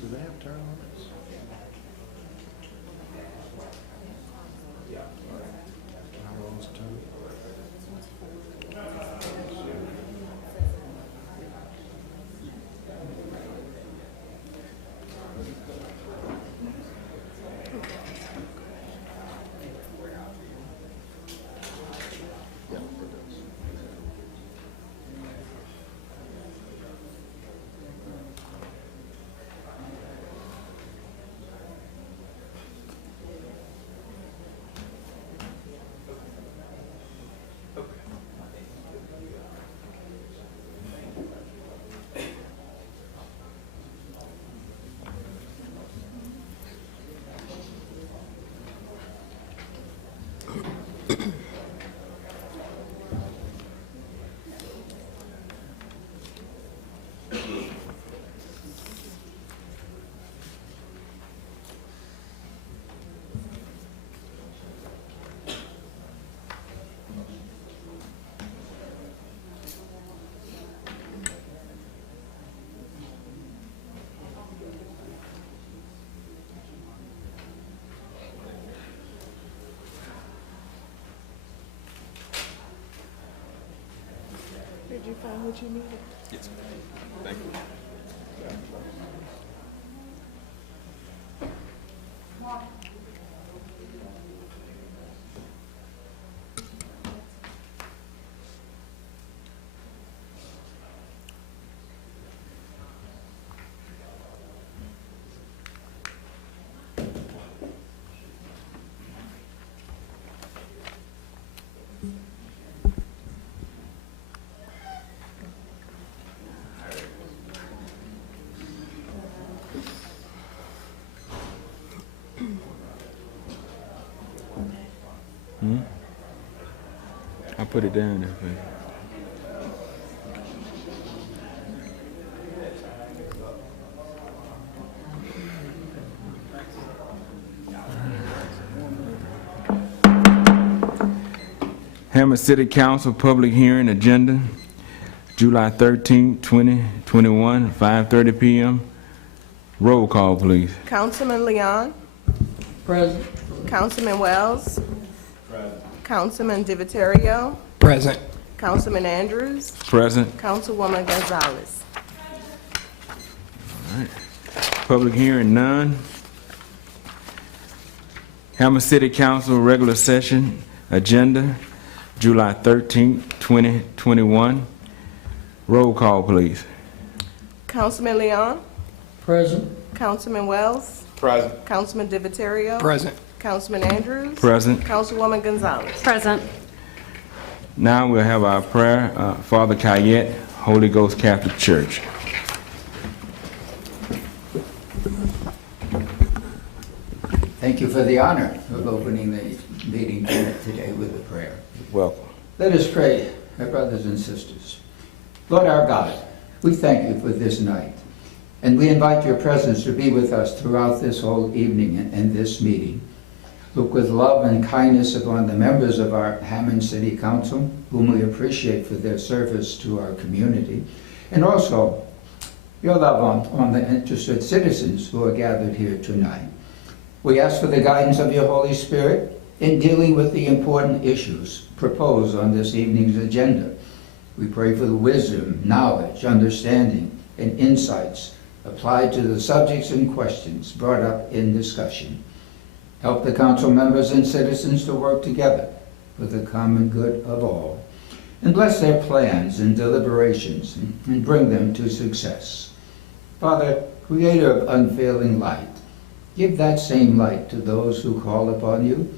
Do they have term limits? How long's the term? Did you find what you needed? Yes. Thank you. I put it down there for you. Hammond City Council public hearing agenda, July 13, 2021, 5:30 p.m. Roll call, please. Councilman Leon. Present. Councilman Wells. Councilman DiViterio. Present. Councilman Andrews. Present. Councilwoman Gonzalez. All right. Public hearing none. Hammond City Council regular session agenda, July 13, 2021. Roll call, please. Councilman Leon. Present. Councilman Wells. Present. Councilman DiViterio. Present. Councilman Andrews. Present. Councilwoman Gonzalez. Present. Now we'll have our prayer. Father Kayet, Holy Ghost Catholic Church. Thank you for the honor of opening the meeting today with a prayer. Welcome. Let us pray, my brothers and sisters. Lord our God, we thank you for this night, and we invite your presence to be with us throughout this whole evening and this meeting. Look with love and kindness upon the members of our Hammond City Council, whom we appreciate for their service to our community, and also your love on the interested citizens who are gathered here tonight. We ask for the guidance of your Holy Spirit in dealing with the important issues proposed on this evening's agenda. We pray for the wisdom, knowledge, understanding, and insights applied to the subjects and questions brought up in discussion. Help the council members and citizens to work together for the common good of all, and bless their plans and deliberations and bring them to success. Father, creator of unfailing light, give that same light to those who call upon you.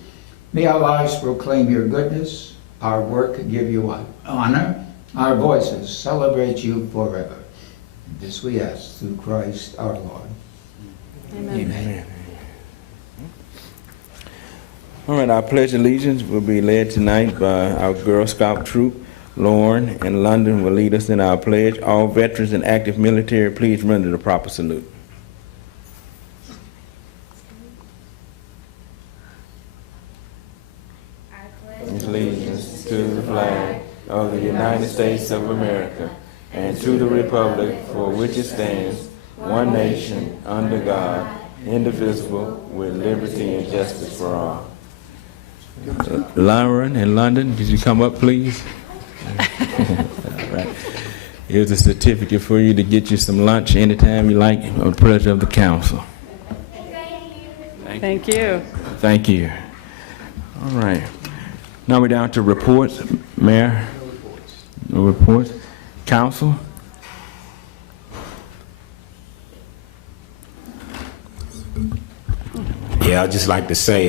May our lives proclaim your goodness, our work give you honor, our voices celebrate you forever. And this we ask through Christ our Lord. Amen. Amen. All right, our Pledge of Allegiance will be led tonight by our Girl Scout troop. Lauren and London will lead us in our pledge. All veterans and active military, please render the proper salute. Allegiance to the flag of the United States of America and to the republic for which it stands, one nation, under God, indivisible, with liberty and justice for all. Lauren and London, could you come up, please? All right. Here's a certificate for you to get you some lunch anytime you like, on the pleasure of the council. Thank you. Thank you. All right. Now we're down to reports. Mayor? No reports. Council? Yeah, I'd just like to say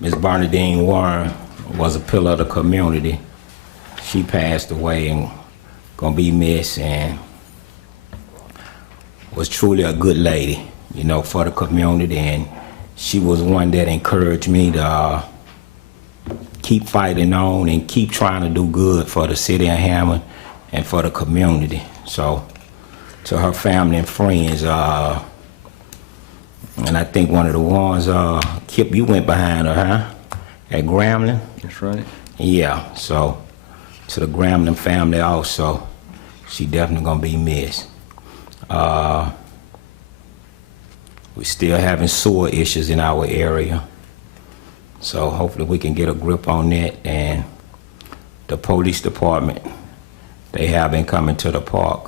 Ms. Barnadine Warren was a pillar of the community. She passed away and gonna be missed, and was truly a good lady, you know, for the community, and she was one that encouraged me to keep fighting on and keep trying to do good for the city of Hammond and for the community. So to her family and friends, and I think one of the ones, Kip, you went behind her, huh? At Grambling? That's right. Yeah, so to the Grambling family also, she definitely gonna be missed. We still having sewer issues in our area, so hopefully we can get a grip on that. And the police department, they have been coming to the park,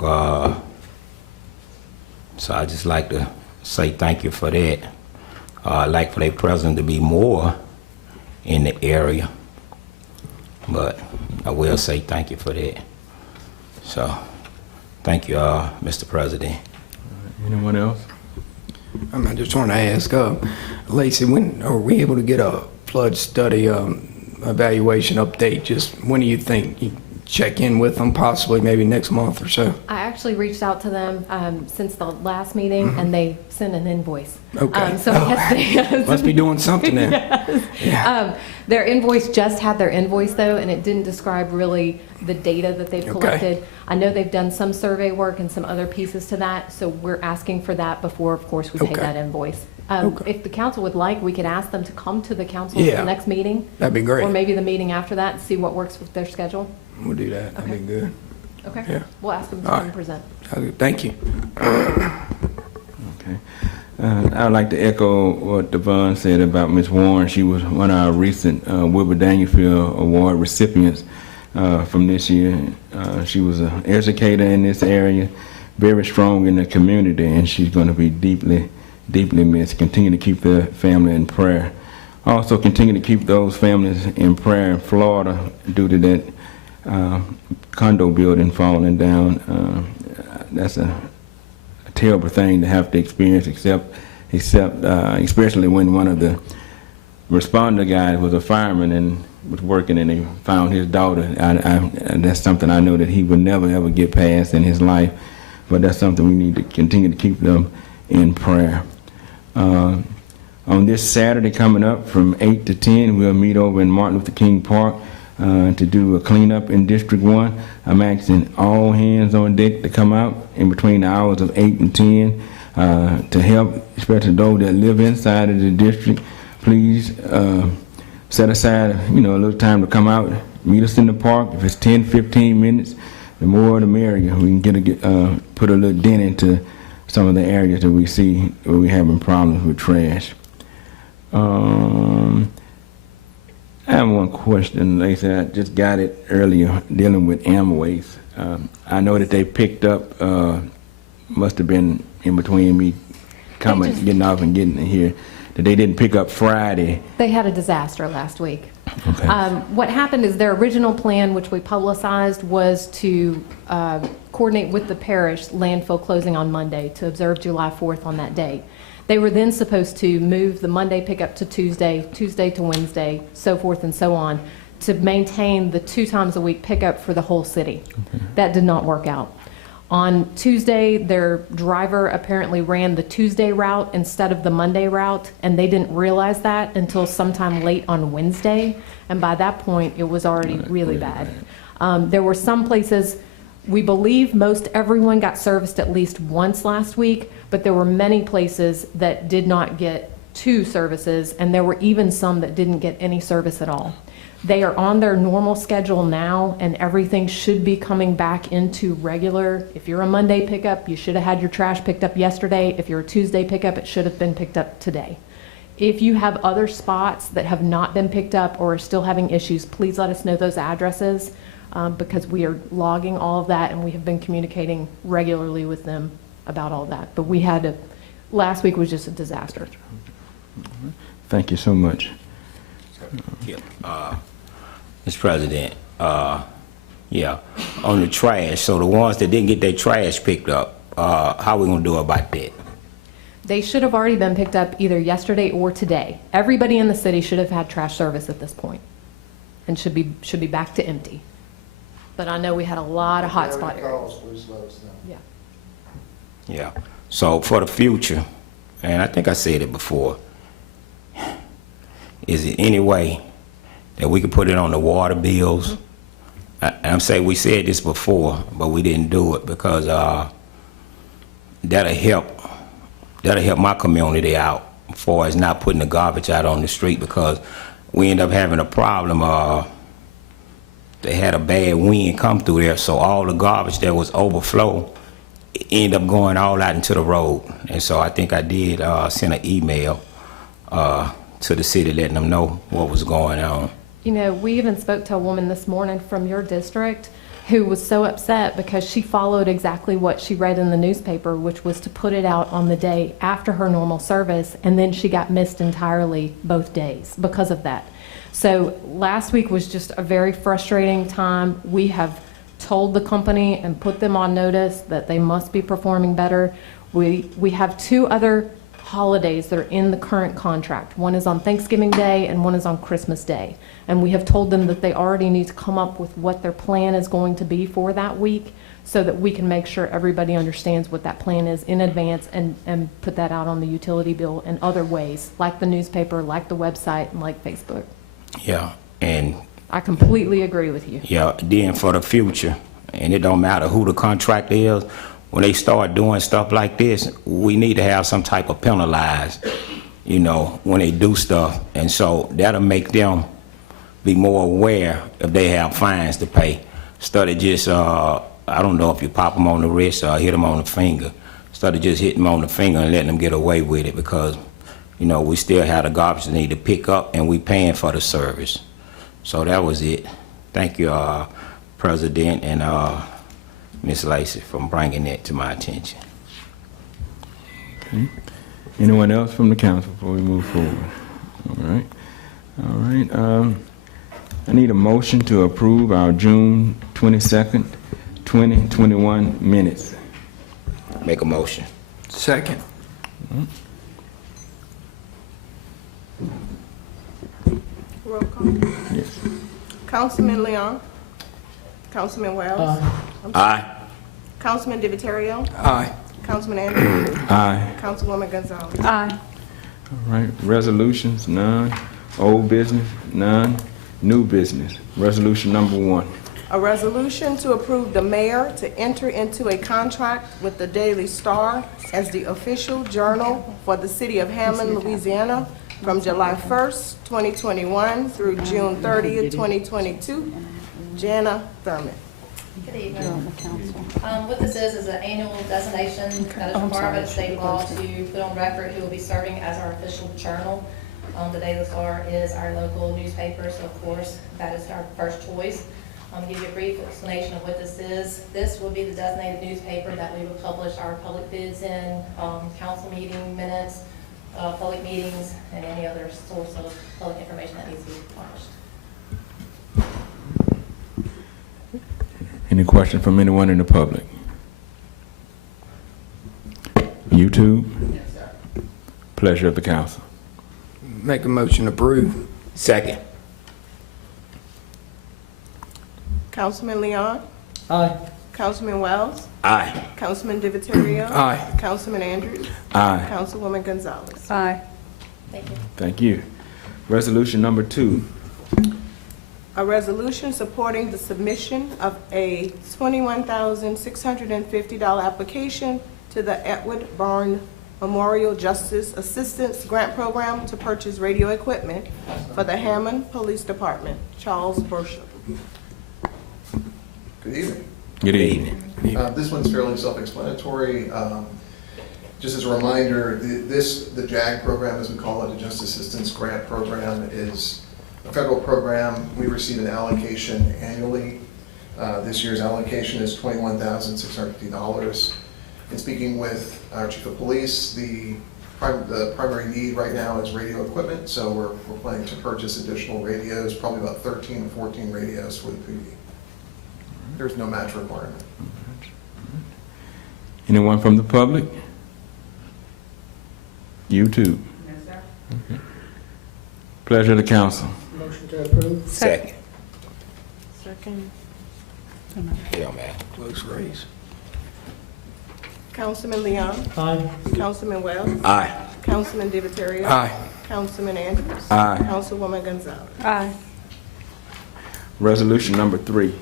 so I just like to say thank you for that. I'd like for their presence to be more in the area, but I will say thank you for that. So, thank you, Mr. President. Anyone else? I just want to ask, Lacey, when are we able to get a flood study evaluation update? Just when do you think you check in with them, possibly maybe next month or so? I actually reached out to them since the last meeting, and they sent an invoice. Okay. So yes, they Must be doing something then. Yes. Yeah. Their invoice just had their invoice though, and it didn't describe really the data that they've collected. I know they've done some survey work and some other pieces to that, so we're asking for that before, of course, we pay Okay. that invoice. Okay. If the council would like, we could ask them to come to the council for Yeah. the next meeting. That'd be great. Or maybe the meeting after that, and see what works with their schedule. We'll do that. That'd Okay. be good. Okay? Yeah. We'll ask them to All come right. present. Thank you. Okay. I would like to echo what Devon said about Ms. Warren. She was one of our recent Wilbur Dangerfield Award recipients from this year. She was an educator in this area, very strong in the community, and she's going to be deeply, deeply missed. Continue to keep the family in prayer. Also continue to keep those families in prayer in Florida due to that condo building falling down. That's a terrible thing to have to experience, especially when one of the responder guys was a fireman and was working and they found his daughter. That's something I know that he would never ever get past in his life, but that's something we need to continue to keep them in prayer. On this Saturday coming up from 8 to 10, we'll meet over in Martin Luther King Park to do a cleanup in District 1. I'm asking all hands on deck to come out in between the hours of 8 and 10 to help, especially those that live inside of the district. Please set aside, a little time to come out, meet us in the park. If it's 10, 15 minutes, the more the merrier. We can put a little dent into some of the areas that we see where we're having problems with trash. I have one question, Lacey. I just got it earlier dealing with Amways. I know that they picked up, must have been in between me getting off and getting here, that they didn't pick up Friday. They had a disaster last week. Okay. What happened is their original plan, which we publicized, was to coordinate with the parish landfill closing on Monday to observe July 4th on that day. They were then supposed to move the Monday pickup to Tuesday, Tuesday to Wednesday, so forth and so on, to maintain the 2 times a week pickup for the whole city. Okay. That did not work out. On Tuesday, their driver apparently ran the Tuesday route instead of the Monday route, and they didn't realize that until sometime late on Wednesday, and by that point, it was already really bad. There were some places, we believe most everyone got serviced at least once last week, but there were many places that did not get 2 services, and there were even some that didn't get any service at all. They are on their normal schedule now, and everything should be coming back into regular. If you're a Monday pickup, you should have had your trash picked up yesterday. If you're a Tuesday pickup, it should have been picked up today. If you have other spots that have not been picked up or are still having issues, please let us know those addresses, because we are logging all of that, and we have been communicating regularly with them about all that. But we had to, last week was just a disaster. Thank you so much. Mr. President, yeah, on the trash, so the ones that didn't get their trash picked up, how we gonna do about that? They should have already been picked up either yesterday or today. Everybody in the city should have had trash service at this point, and should be back to empty. But I know we had a lot of hotspot areas. Yeah. Yeah, so for the future, and I think I said it before, is it any way that we could put it on the water bills? I'm saying we said this before, but we didn't do it because that'll help my community out as far as not putting the garbage out on the street, because we end up having a problem. They had a bad wind come through there, so all the garbage that was overflow ended up going all out into the road. And so I think I did send an email to the city letting them know what was going on. You know, we even spoke to a woman this morning from your district who was so upset because she followed exactly what she read in the newspaper, which was to put it out on the day after her normal service, and then she got missed entirely both days because of that. So last week was just a very frustrating time. We have told the company and put them on notice that they must be performing better. We have two other holidays that are in the current contract. One is on Thanksgiving Day and one is on Christmas Day. And we have told them that they already need to come up with what their plan is going to be for that week so that we can make sure everybody understands what that plan is in advance and put that out on the utility bill in other ways, like the newspaper, like the website, and like Facebook. Yeah, and I completely agree with you. yeah, then for the future, and it don't matter who the contractor is, when they start doing stuff like this, we need to have some type of penalized, you know, when they do stuff. And so that'll make them be more aware if they have fines to pay. Instead of just, I don't know if you pop them on the wrist or hit them on the finger. Instead of just hitting them on the finger and letting them get away with it, because, you know, we still have the garbage they need to pick up and we paying for the service. So that was it. Thank you, President and Ms. Lacey, for bringing that to my attention. Okay. Anyone else from the council before we move forward? All right. All right. I need a motion to approve our June 22nd, 2021 minutes. Make a motion. Second. Roll call. Yes. Councilman Leon. Councilman Wells. Aye. Councilman DiViterio. Aye. Councilman Andrews. Aye. Councilwoman Gonzalez. Aye. All right. Resolutions, none. Old business, none. New business. Resolution number 1. A resolution to approve the mayor to enter into a contract with the Daily Star as the official journal for the city of Hammond, Louisiana, from July 1st, 2021 through June 30th, 2022. Jana Thurman. Good evening. What this is an annual designation that is required by the state law to put on record who will be serving as our official journal. The Daily Star is our local newspaper, so of course that is our first choice. To give you a brief explanation of what this is, this will be the designated newspaper that we will publish our public bids in, council meeting minutes, public meetings, and any other source of public information that needs to be published. Any question from anyone in the public? YouTube? Yes, sir. Pleasure of the council. Make a motion to approve. Second. Councilman Leon. Aye. Councilman Wells. Aye. Councilman DiViterio. Aye. Councilman Andrews. Aye. Councilwoman Gonzalez. Aye. Thank you. Thank you. Resolution number 2. A resolution supporting the submission of a $21,650 application to the Edward Barn Memorial Justice Assistance Grant Program to purchase radio equipment for the Hammond Police Department. Charles Bursham. Good evening. Good evening. This one's fairly self-explanatory. Just as a reminder, the JAG program, as we call it, the Justice Assistance Grant Program, is a federal program. We receive an allocation annually. This year's allocation is $21,650. In speaking with our Chief of Police, the primary need right now is radio equipment, so we're planning to purchase additional radios, probably about 13 or 14 radios for the PD. There's no match requirement. Anyone from the public? You too. Yes, sir. Okay. Pleasure of the council. Motion to approve. Second. Second. It don't matter. Close race. Councilman Leon. Aye. Councilman Wells. Aye. Councilman DiViterio. Aye. Councilman Andrews. Aye. Councilwoman Gonzalez. Aye. Resolution number 3.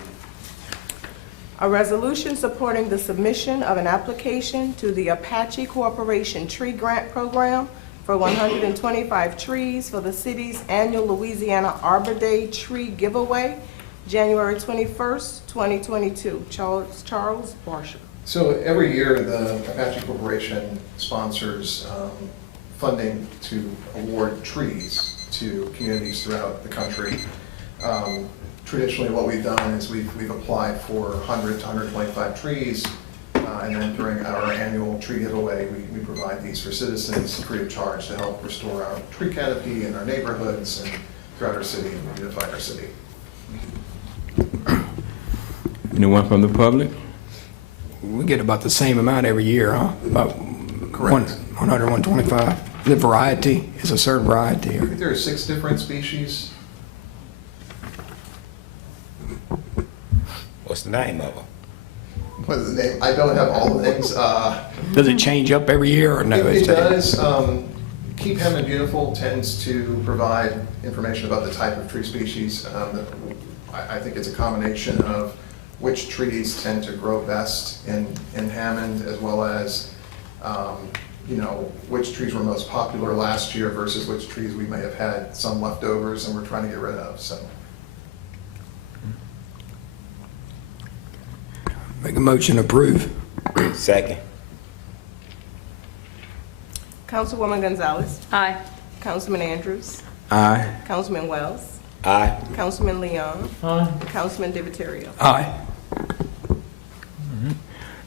A resolution supporting the submission of an application to the Apache Corporation Tree Grant Program for 125 trees for the city's annual Louisiana Arbor Day Tree Giveaway, January 21st, 2022. Charles Barsham. So every year, the Apache Corporation sponsors funding to award trees to communities throughout the country. Traditionally, what we've done is we've applied for 100 to 125 trees, and then during our annual tree giveaway, we provide these for citizens free of charge to help restore our tree canopy in our neighborhoods and throughout our city and beautify our city. Anyone from the public? We get about the same amount every year, huh? About Correct. 100, 125. The variety is a certain variety. I think there are 6 different species. What's the name of them? What is the name? I don't have all the names. Does it change up every year or no? It does. Keep Hammond Beautiful tends to provide information about the type of tree species. I think it's a combination of which trees tend to grow best in Hammond, as well as which trees were most popular last year versus which trees we may have had some leftovers and we're trying to get rid of. So. Make a motion to approve. Second. Councilwoman Gonzalez. Aye. Councilman Andrews. Aye. Councilman Wells. Aye. Councilman Leon. Aye. Councilman DiViterio. Aye.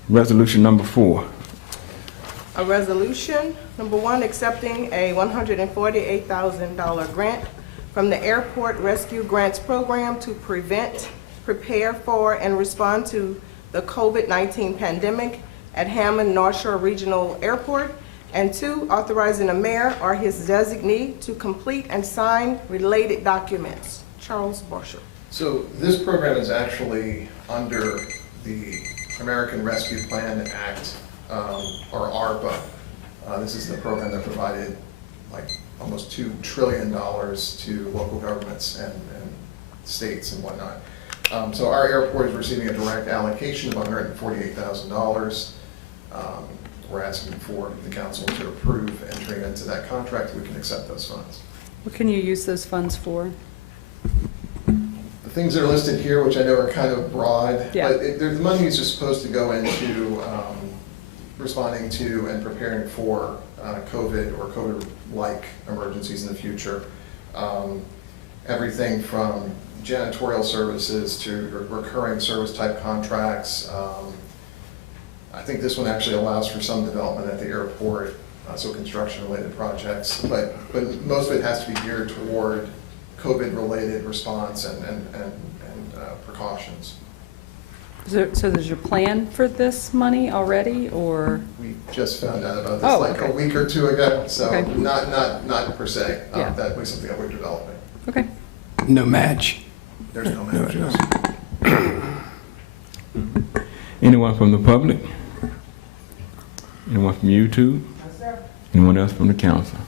Resolution number 4. A resolution, number 1, accepting a $148,000 grant from the Airport Rescue Grants Program to prevent, prepare for, and respond to the COVID-19 pandemic at Hammond North Shore Regional Airport, and 2, authorizing the mayor or his designee to complete and sign related documents. Charles Barsham. So this program is actually under the American Rescue Plan Act, or ARPA. This is the program that provided like almost $2 trillion to local governments and states and whatnot. So our airport is receiving a direct allocation of $148,000. We're asking for the council to approve entering into that contract. We can accept those funds. What can you use those funds for? The things that are listed here, which I know are kind of broad, Yeah. but the money is just supposed to go into responding to and preparing for COVID or COVID-like emergencies in the future. Everything from janitorial services to recurring service type contracts. I think this one actually allows for some development at the airport, so construction-related projects, but most of it has to be geared toward COVID-related response and precautions. So there's your plan for this money already, or? We just found out about this Oh, like okay. a week or 2 ago, so Okay. not per se. Yeah. That was something that we're developing. Okay. No match. There's no matches. Anyone from the public? Anyone from YouTube? Anyone else from the council?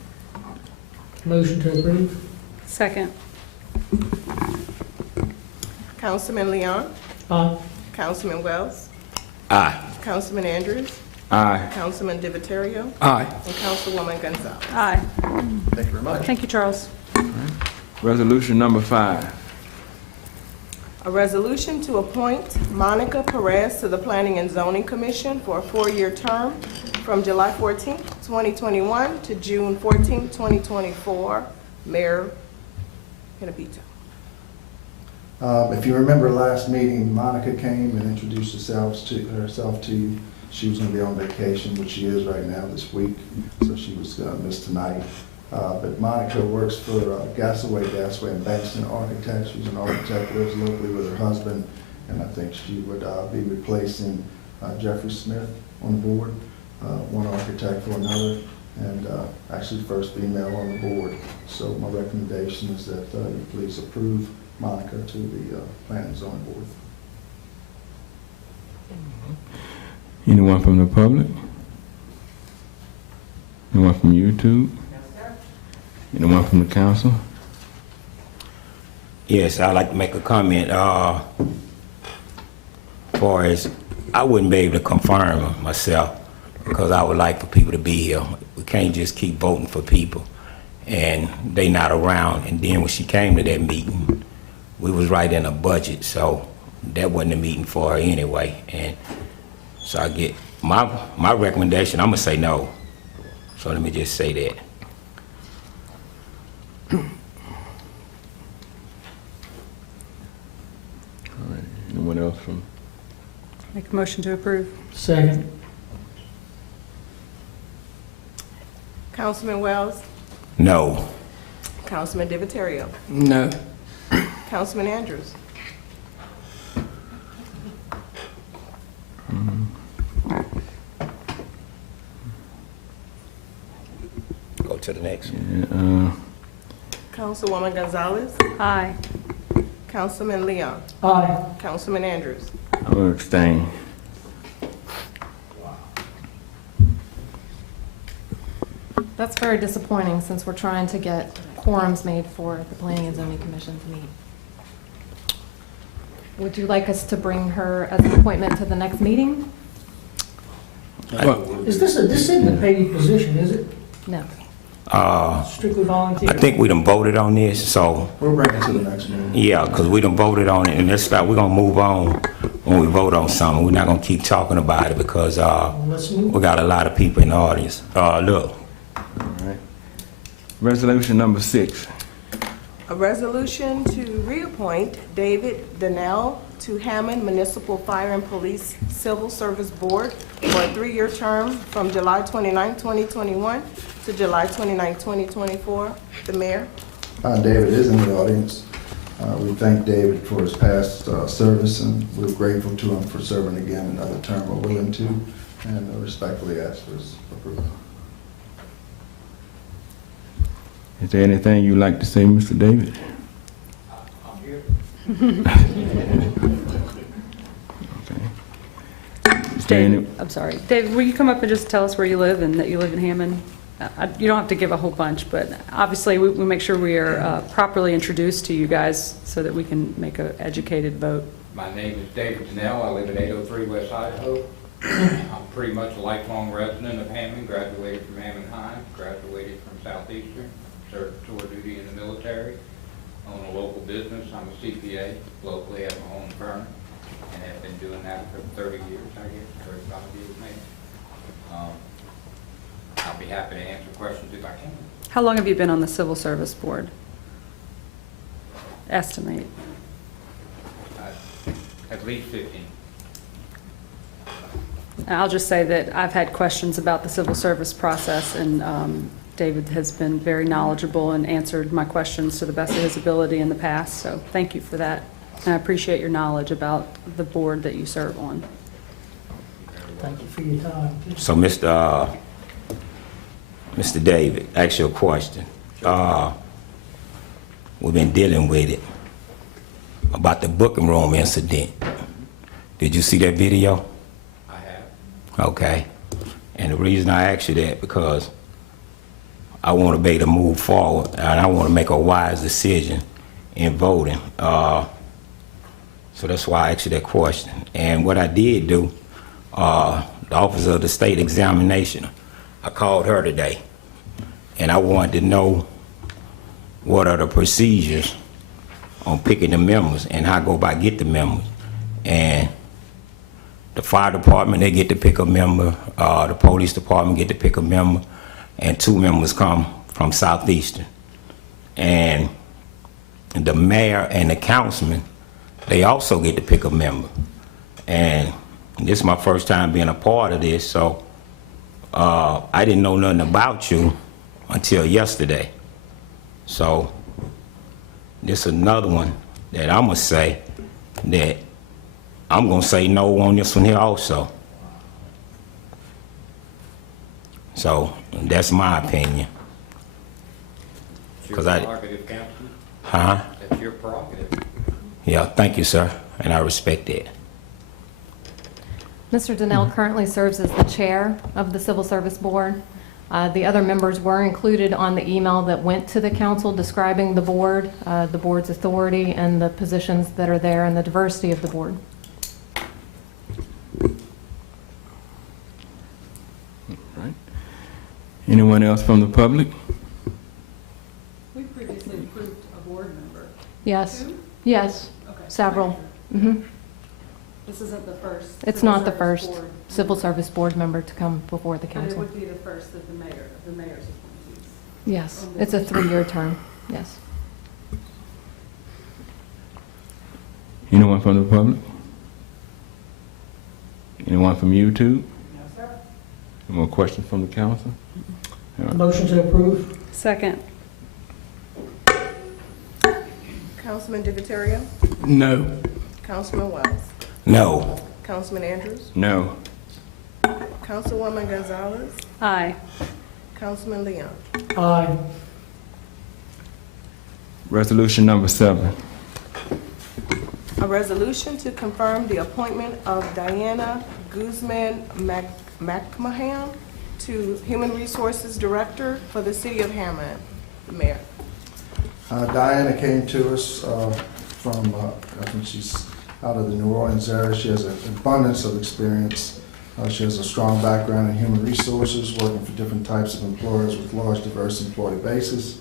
Motion to approve. Second. Councilman Leon. Aye. Councilman Wells. Aye. Councilman Andrews. Aye. Councilman Divatario, Aye. and Councilwoman Gonzalez. Aye. Thank you very much. Thank you, Charles. Resolution number 5. A resolution to appoint Monica Perez to the Planning and Zoning Commission for a 4-year term from July 14, 2021 to June 14, 2024. Mayor Pinabito. If you remember last meeting, Monica came and introduced herself to you. She was going to be on vacation, which she is right now this week, so she was going to miss tonight. But Monica works for Gasaway and Bankston Architects. She's an architect, lives locally with her husband, and I think she would be replacing Jeffrey Smith on the board, one architect for another, and actually first female on the board. So my recommendation is that you please approve Monica to the Planning and Zoning Board. Anyone from the public? Anyone from YouTube? Anyone from the council? Yes, I'd like to make a comment. Far as I wouldn't be able to confirm myself because I would like for people to be here. We can't just keep voting for people and they not around. And then when she came to that meeting, we was right in a budget, so that wasn't a meeting for her anyway. And so I get my recommendation. I'm gonna say no. So let me just say that. All right. Anyone else from? Make a motion to approve. Second. Councilman Wells, No. Councilman Divatario, No. Councilman Andrews. Go to the next one. Councilwoman Gonzalez, Aye. Councilman Leon, Aye. Councilman Andrews. I will abstain. That's very disappointing since we're trying to get quorums made for the Planning and Zoning Commission to meet. Would you like us to bring her as an appointment to the next meeting? Is this isn't a paid position, is it? No. Strictly volunteer? I think we done voted on this, so We'll bring it to the next meeting. yeah, because we done voted on it, and we're gonna move on when we vote on something. We're not gonna keep talking about it because Let's move. we got a lot of people in the audience. Look, All right. Resolution number 6. A resolution to reappoint David Donnell to Hammond Municipal Fire and Police Civil Service Board for a 3-year term from July 29, 2021 to July 29, 2024. The mayor. David is in the audience. We thank David for his past service, and we're grateful to him for serving again another term. We're willing to, and respectfully ask for his approval. Is there anything you'd like to say, Mr. David? I'm here. Okay. Is there any? Dave, I'm sorry. Dave, will you come up and just tell us where you live and that you live in Hammond? You don't have to give a whole bunch, but obviously we make sure we are properly introduced to you guys so that we can make an educated vote. My name is David Donnell. I live at 803 West Idaho. I'm pretty much a lifelong resident of Hammond, graduated from Hammond High, graduated from Southeastern, served tour duty in the military, own a local business. I'm a CPA, locally have my own firm, and have been doing that for 30 years, I guess, 35 years maybe. I'll be happy to answer questions if I can. How long have you been on the Civil Service Board? Estimate. At least 15. I'll just say that I've had questions about the civil service process, and David has been very knowledgeable and answered my questions to the best of his ability in the past, so thank you for that. And I appreciate your knowledge about the board that you serve on. Thank you for your time. so Mr. David, ask you a question. We've been dealing with it about the booking room incident. Did you see that video? I have. Okay. And the reason I ask you that because I want to be able to move forward and I want to make a wise decision in voting. So that's why I asked you that question. And what I did do, the Office of the State Examination. I called her today, and I wanted to know what are the procedures on picking the members and how I go about get the members. And the fire department, they get to pick a member, the police department get to pick a member, and 2 members come from Southeastern. And the mayor and the councilman, they also get to pick a member. And this is my first time being a part of this, so I didn't know nothing about you until yesterday. So this is another one that I'm gonna say that I'm gonna say no on this one here also. So that's my opinion. It's your prerogative, Councilman. Huh? That's your prerogative. Yeah, thank you, sir, and I respect that. Mr. Donnell currently serves as the chair of the Civil Service Board. The other members were included on the email that went to the council describing the board's authority and the positions that are there and the diversity of the board. Anyone else from the public? We previously approved a board member. Yes, 2? yes, Okay. several. Mhm. This isn't the first. It's Civil not the Service first Board. Civil Service Board member to come before the But it council. would be the first of the mayor's appointees. Yes, it's a 3-year term, yes. Anyone from the public? Anyone from YouTube? No, sir. Any more questions from the council? Motion to approve? Second. Councilman Divatario? No. Councilman Wells? No. Councilman Andrews? No. Councilwoman Gonzalez? Aye. Councilman Leon? Aye. Resolution number 7. A resolution to confirm the appointment of Diana Guzman McMahon to Human Resources Director for the City of Hammond. The mayor. Diana came to us from, I think she's out of the New Orleans area. She has an abundance of experience. She has a strong background in human resources, working for different types of employers with large, diverse employee bases.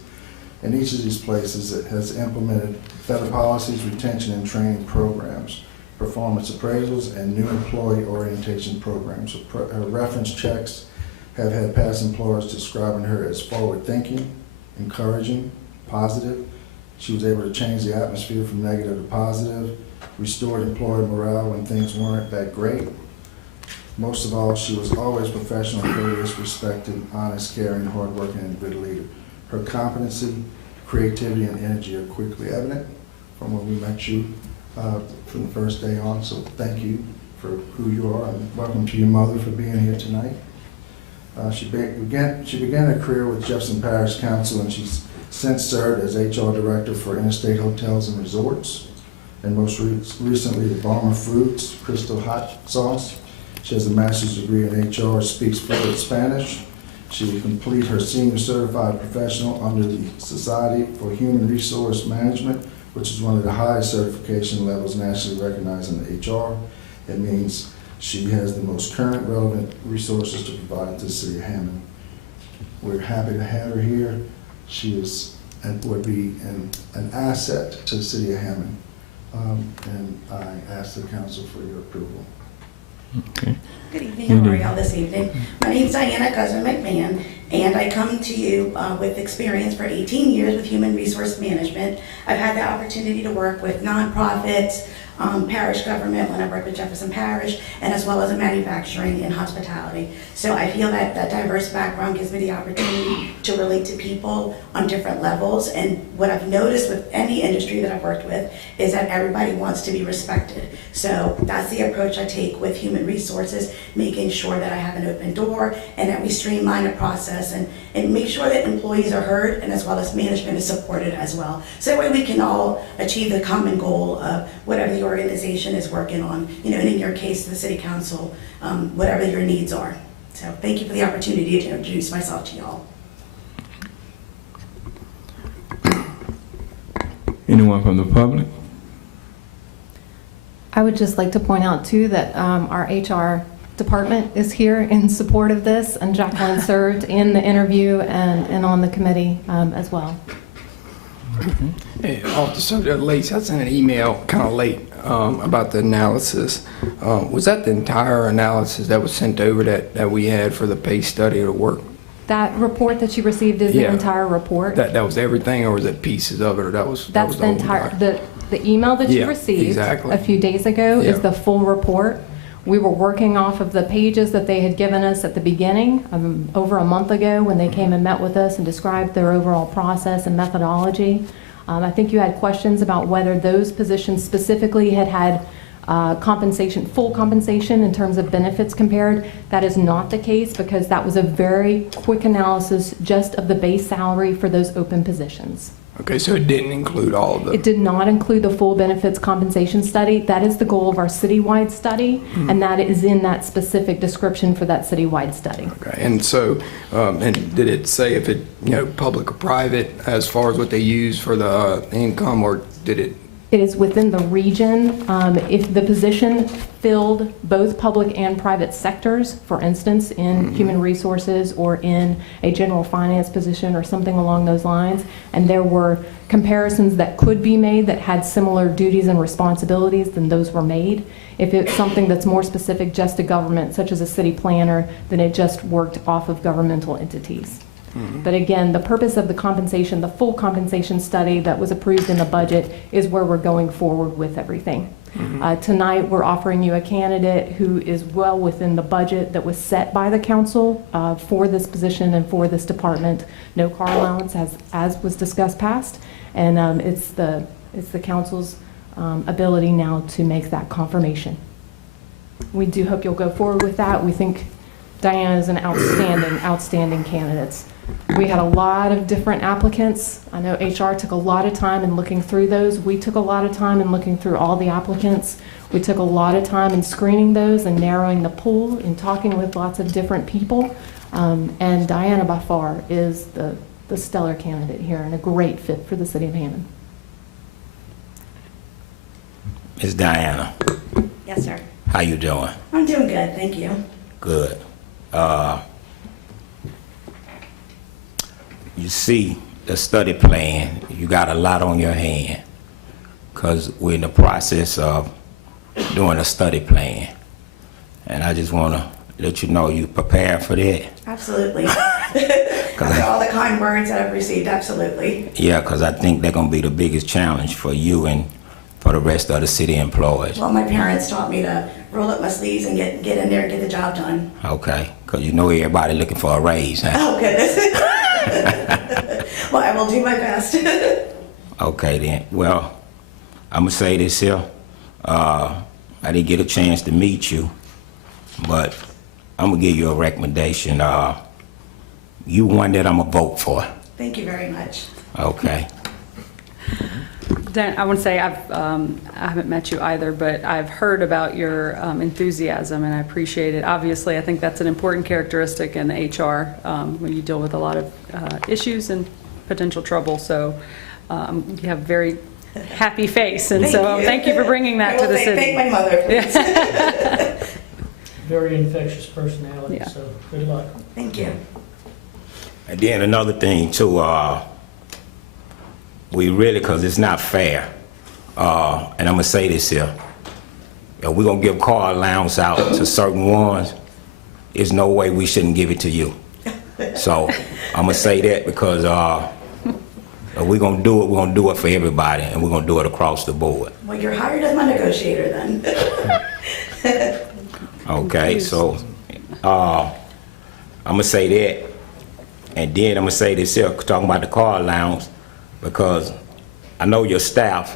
In each of these places, it has implemented better policies, retention and training programs, performance appraisals, and new employee orientation programs. Her reference checks have had past employers describing her as forward-thinking, encouraging, positive. She was able to change the atmosphere from negative to positive, restored employee morale when things weren't that great. Most of all, she was always professional, courteous, respected, honest, caring, hardworking, and a good leader. Her competency, creativity, and energy are quickly evident from when we met you from the first day on. So thank you for who you are, and welcome to your mother for being here tonight. She began her career with Jefferson Parish Council, and she's since served as HR Director for Interstate Hotels and Resorts, and most recently the Balmer Fruits Crystal Hot Sauce. She has a master's degree in HR, speaks fluent Spanish. She will complete her senior certified professional under the Society for Human Resource Management, which is one of the highest certification levels nationally recognized in the HR. It means she has the most current relevant resources to provide to the City of Hammond. We're happy to have her here. She is and would be an asset to the City of Hammond. And I ask the council for your approval. Okay. Good evening, how are y'all this evening? My name's Diana Guzman McMahon, and I come to you with experience for 18 years with human resource management. I've had the opportunity to work with nonprofits, parish government when I worked with Jefferson Parish, and as well as in manufacturing and hospitality. So I feel that that diverse background gives me the opportunity to relate to people on different levels. And what I've noticed with any industry that I've worked with is that everybody wants to be respected. So that's the approach I take with human resources, making sure that I have an open door and that we streamline the process and make sure that employees are heard, and as well as management is supported as well. So that way we can all achieve the common goal of whatever the organization is working on, you know, and in your case, the city council, whatever your needs are. So thank you for the opportunity to introduce myself to y'all. Anyone from the public? I would just like to point out too that our HR department is here in support of this, and Jacqueline served in the interview and on the committee as well. Hey, off the subject, Lacey, I sent an email kind of late about the analysis. Was that the entire analysis that was sent over that we had for the pay study or the work? That report that you received is the entire report. That was everything, or was it pieces of it, or that was That's the whole entire, the email that you Yeah, received exactly. a few days ago is Yeah. the full report. We were working off of the pages that they had given us at the beginning, over a month ago, when they came and met with us and described their overall process and methodology. I think you had questions about whether those positions specifically had compensation, full compensation in terms of benefits compared. That is not the case, because that was a very quick analysis just of the base salary for those open positions. Okay, so it didn't include all of It did not include the full benefits compensation study. That is the goal of our citywide study, and that is in that specific description for that citywide study. Okay, and so, and did it say if it, public or private, as far as what they use for the income, or did it? It is within the region. If the position filled both public and private sectors, for instance, in human resources or in a general finance position or something along those lines, and there were comparisons that could be made that had similar duties and responsibilities, then those were made. If it's something that's more specific just to government, such as a city planner, then it just worked off of governmental entities. But again, the purpose of the compensation, the full compensation study that was approved in the budget, is where we're going forward with everything. Tonight, we're offering you a candidate who is well within the budget that was set by the council for this position and for this department. No car allowance, as was discussed past, and it's the council's ability now to make that confirmation. We do hope you'll go forward with that. We think Diana is an outstanding candidate. We had a lot of different applicants. I know HR took a lot of time in looking through those. We took a lot of time in looking through all the applicants. We took a lot of time in screening those and narrowing the pool and talking with lots of different people. And Diana, by far, is the stellar candidate here and a great fit for the city of Hammond. Ms. Diana, Yes, sir. how you doing? I'm doing good, thank you. Good. You see, the study plan, you got a lot on your hand, because we're in the process of doing a study plan. And I just want to let you know you prepared for that. Absolutely. After all the kind words that I've received, absolutely. Yeah, because I think they're going to be the biggest challenge for you and for the rest of the city employees. Well, my parents taught me to roll up my sleeves and get in there and get the job done. Okay, because you know everybody looking for a raise, huh? Oh, goodness. Well, I will do my best. Okay then. Well, I'm gonna say this here. I didn't get a chance to meet you, but I'm gonna give you a recommendation. You one that I'm gonna vote for. Thank you very much. Okay. Dan, I want to say I haven't met you either, but I've heard about your enthusiasm, and I appreciate it. Obviously, I think that's an important characteristic in HR when you deal with a lot of issues and potential trouble. So you have a very happy face, and thank you for bringing that to the city. Thank my mother, please. Very infectious personality, Yeah. so good luck. Thank you. And then another thing too. We really, because it's not fair, and I'm gonna say this here. If we're gonna give car allowance out to certain ones, there's no way we shouldn't give it to you. So I'm gonna say that because if we're gonna do it, we're gonna do it for everybody, and we're gonna do it across the board. Well, you're hired as my negotiator then. Okay, so I'm gonna say that, and then I'm gonna say this here, talking about the car allowance, because I know your staff,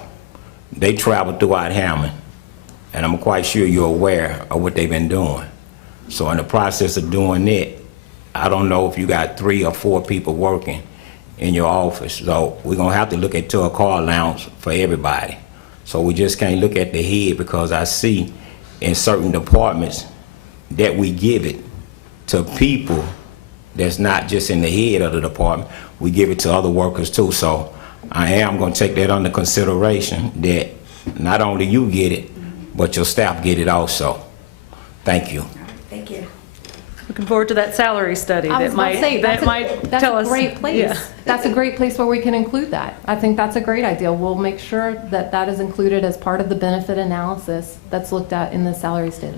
they travel throughout Hammond, and I'm quite sure you're aware of what they've been doing. So in the process of doing that, I don't know if you got 3 or 4 people working in your office, so we're gonna have to look at a car allowance for everybody. So we just can't look at the head, because I see in certain departments that we give it to people that's not just in the head of the department, we give it to other workers too. So I am gonna take that under consideration, that not only you get it, but your staff get it also. Thank you. Thank Thank you. Looking forward to that salary study I was that about to might, say, that might tell us. That's a great place. Yeah. That's a great place where we can include that. I think that's a great idea. We'll make sure that that is included as part of the benefit analysis that's looked at in the salary study.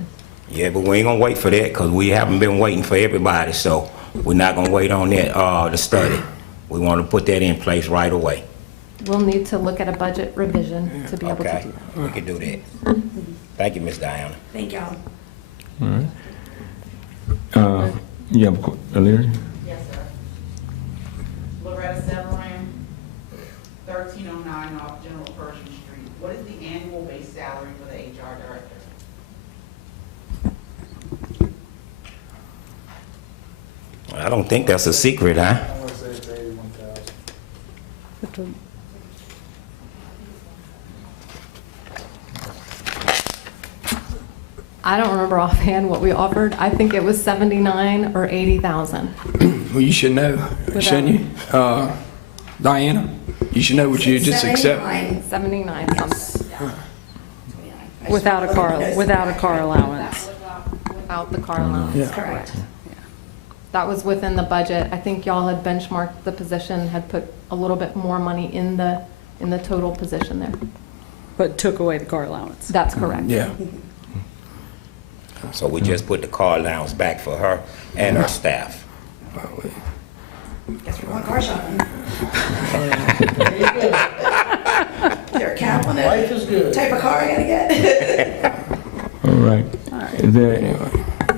Yeah, but we ain't gonna wait for that, because we haven't been waiting for everybody, so we're not gonna wait on that, the study. We want to put that in place right away. We'll need to look at a budget revision to be able to Okay, do that. we can do that. Thank you, Ms. Diana. Thank y'all. All right. You have O'Leary? Yes, sir. Loretta Severin, 1309 off General Pershing Street. What is the annual base salary for the HR director? I don't think that's a secret, huh? I want to say it's 81,000. I don't remember offhand what we offered. I think it was 79 or 80,000. Well, you should know, shouldn't you? Diana, you should know what you just accept. 79 something. Without a car allowance. Without the car allowance. Yeah. Correct. That was within the budget. I think y'all had benchmarked the position, had put a little bit more money in the total position there. But took away the car allowance. That's correct. Yeah. So we just put the car allowance back for her and her staff. Guess we're going car shopping. Is there a cap on Life it? is good. Type of car I gotta get? All right. Is there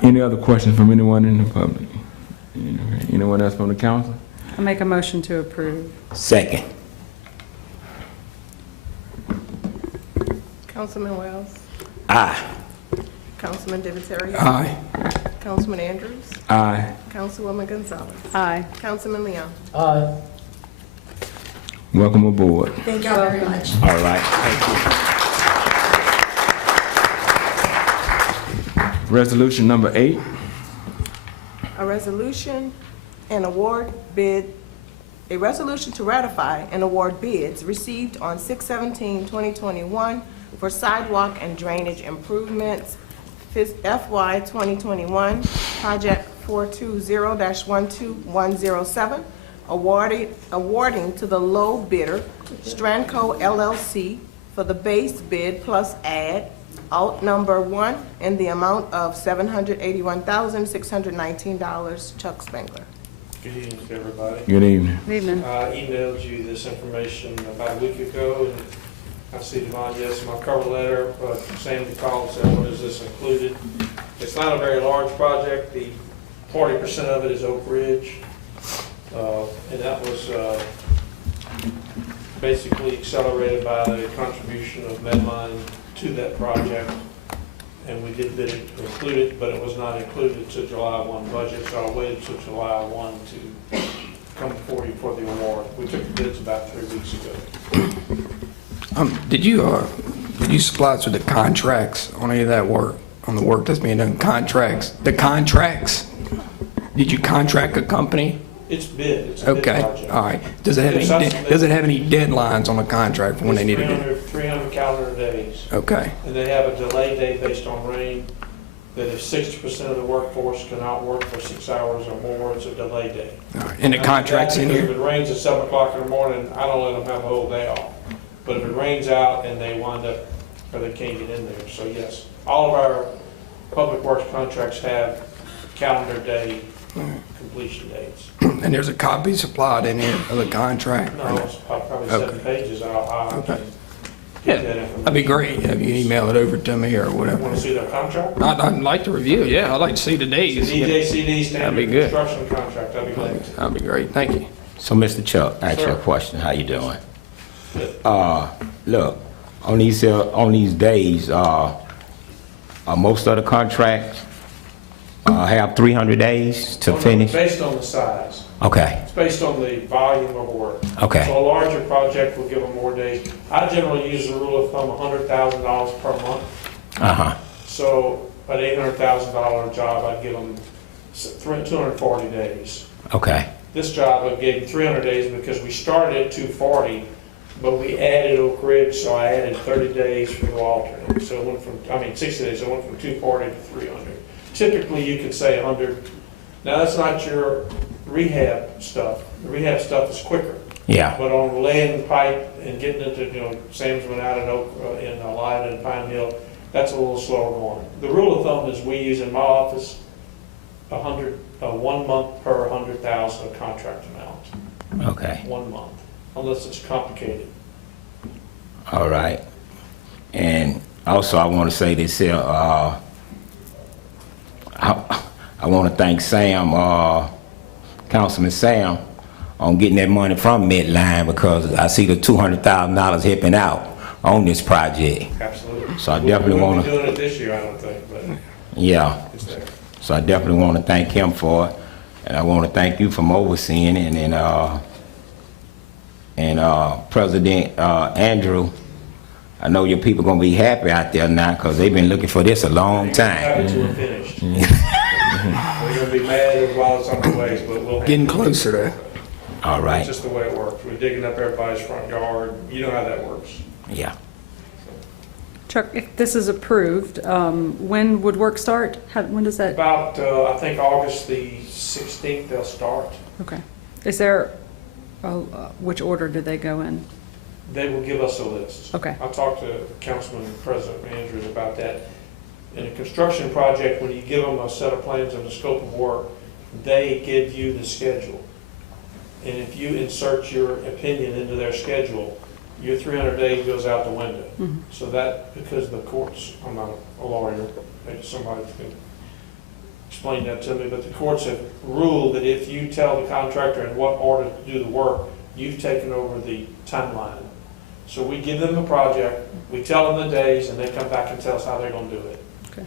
any other questions from anyone in the public? Anyone else from the council? I make a motion to approve. Second. Councilman Wells, Aye. Councilman Diviteri. Aye. Councilman Andrews, Aye. Councilwoman Gonzalez, Aye. Councilman Leon. Aye. Welcome aboard. Thank y'all very much. All right. Resolution number 8. A resolution to ratify and award bids received on 6/17/2021 for sidewalk and drainage improvements, FY 2021, project 420-12107, awarding to the low bidder, Stranco LLC, for the base bid plus add, out number 1, in the amount of $781,619. Chuck Spengler. Good evening to everybody. Good evening. Good evening. I emailed you this information about a week ago, and I see Devon, yes, my cover letter, but Sandy called and said, what is this included? It's not a very large project. The 40% of it is Oak Ridge, and that was basically accelerated by the contribution of Medline to that project, and we did bid it to include it, but it was not included to July 1 budget, so I waited till July 1 to come before you for the award. We took the bids about 3 weeks ago. Did you supply us with the contracts on any of that work, on the work that's being done? Contracts? The contracts? Did you contract a company? It's bid, it's a bid Okay, project. all right. Does it have any deadlines on the contract for when they need to do? 300 calendar days. Okay, And they have a delay day based on rain, that if 60% of the workforce cannot work for 6 hours or more, it's a delay day. all right. And the contract's in If here? it rains at 7 o'clock in the morning, I don't let them have a whole day off. But if it rains out and they wind up, or they can't get in there, so yes. All of our public works contracts have calendar day completion dates. And there's a copy supplied in here of the contract? No, it's probably 7 pages. I'll Okay. get that information. That'd be great if you email it over to me or whatever. Want to see their contract? I'd like to review it, yeah. I'd like to see the dates. DJCD That'd be standard good. construction contract, that'd be glad to. That'd be great, thank you. So, Mr. Chuck, ask you a Sir. question. How you doing? Good. Look, on these days, most of the contracts have 300 days to finish? Based on the size. Okay, It's based on the volume of work. Okay. So a larger project will give them more days. I generally use the rule of thumb, $100,000 per month. uh-huh, So an $800,000 job, I'd give them 240 days. okay, This job, I gave them 300 days because we started at 240, but we added Oak Ridge, so I added 30 days for the alternate. So it went from, 60 days, so it went from 240 to 300. typically you could say 100. Now, that's not your rehab stuff. The rehab stuff is quicker. Yeah. But on laying pipe and getting into, Sam's went out in Oak, in Lyden and Pine Hill, that's a little slower going. The rule of thumb is we use in my office 1 month per 100,000 of contract amount. Okay. 1 month, unless it's complicated. All right. And also, I want to say this here. I want to thank Sam, Councilman Sam, on getting that money from Midline, because I see the $200,000 helping out on this project. Absolutely. So I definitely want to. We won't be doing it this year, I don't think, but Yeah. it's there. So I definitely want to thank him for it, and I want to thank you for overseeing it, and President Andrew. I know your people gonna be happy out there now, because they've been looking for this a long time. Happy to have finished. We're gonna be mad while it's on the ways, but we'll. Getting closer there. All right. It's just the way it works. We're digging up everybody's front yard. You know how that works. Yeah. Chuck, if this is approved, when would work start? When does that? About, I think August the 16th, they'll start. Okay. Is there, which order do they go in? They will give us a list. Okay. I talked to Councilman and President Andrews about that. In a construction project, when you give them a set of plans and the scope of work, they give you the schedule. And if you insert your opinion into their schedule, your 300 days goes out the window. Mhm. So that, because the courts, I'm not a lawyer, maybe somebody can explain that to me, but the courts have ruled that if you tell the contractor in what order to do the work, you've taken over the timeline. So we give them the project, we tell them the days, and they come back and tell us how they're gonna do it. Okay.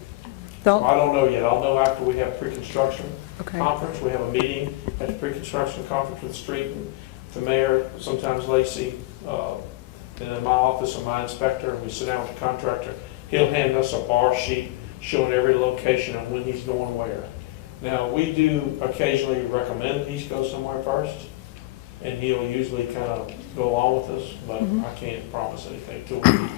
So I don't know yet. I'll know after we have pre-construction Okay. conference. We have a meeting at the pre-construction conference with the street, and the mayor, sometimes Lacey, and in my office and my inspector, and we sit down with the contractor. He'll hand us a bar sheet showing every location and when he's going where. Now, we do occasionally recommend he go somewhere first, and he'll usually kind of go along with us, but I can't promise anything till we meet.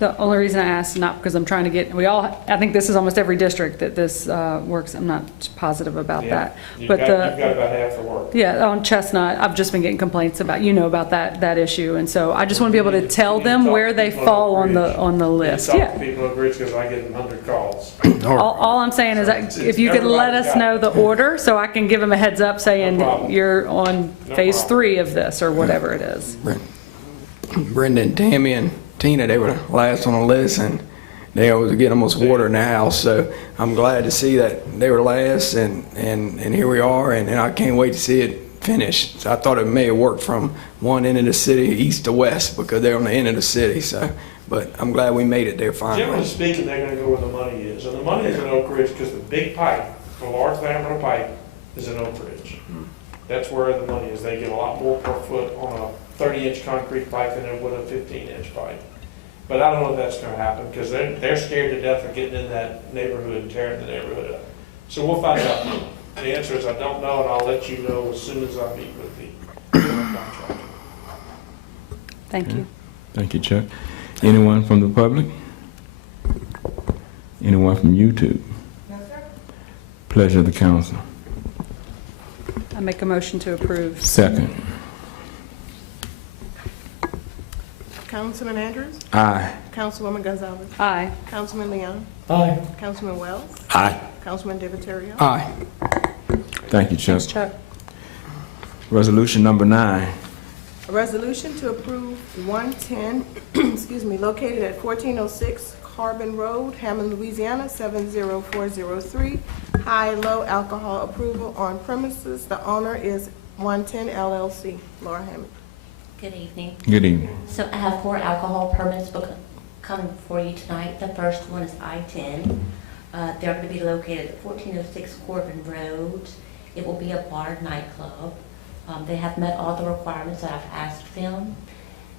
The only reason I asked, not because I'm trying to get, I think this is almost every district that this works. I'm not positive about that. You've But got about half the work. yeah, on Chestnut, I've just been getting complaints about, about that issue. And so I just want to be able to tell them where they fall on the list. Talk Yeah. to people at Bridge, because I get 100 calls. All I'm saying is that if you could let us know the order, so I can give them a heads up saying you're on phase 3 of this, or whatever it is. Brendan, Tammy, and Tina, they were last on the list, and they always get almost water in the house. So I'm glad to see that they were last, and here we are, and I can't wait to see it finished. So I thought it may have worked from one end of the city east to west, because they're on the end of the city. So, but I'm glad we made it there finally. Generally speaking, they're gonna go where the money is, and the money is in Oak Ridge, because the big pipe, the large diameter pipe, is in Oak Ridge. That's where the money is. They get a lot more per foot on a 30-inch concrete pipe than they would a 15-inch pipe. But I don't know if that's gonna happen, because they're scared to death of getting in that neighborhood and tearing the neighborhood up. So we'll find out. The answer is I don't know, and I'll let you know as soon as I meet with the contractor. Thank you. Thank you, Chuck. Anyone from the public? Anyone from YouTube? No, sir. Pleasure of the council. I make a motion to approve. Second. Councilman Andrews? Aye. Councilwoman Gonzalez? Aye. Councilman Leon? Aye. Councilman Wells? Aye. Councilman Divatario? Aye. Thank you, Chuck. Chuck. Resolution number 9. A resolution to approve 110, located at 1406 Carbon Road, Hammond, Louisiana, 70403. High-low alcohol approval on premises. The owner is 110 LLC. Laura Hammond. Good evening. Good evening. So I have 4 alcohol permits coming before you tonight. The first one is I-10. They're going to be located at 1406 Corbin Road. It will be a bar nightclub. They have met all the requirements that I've asked them,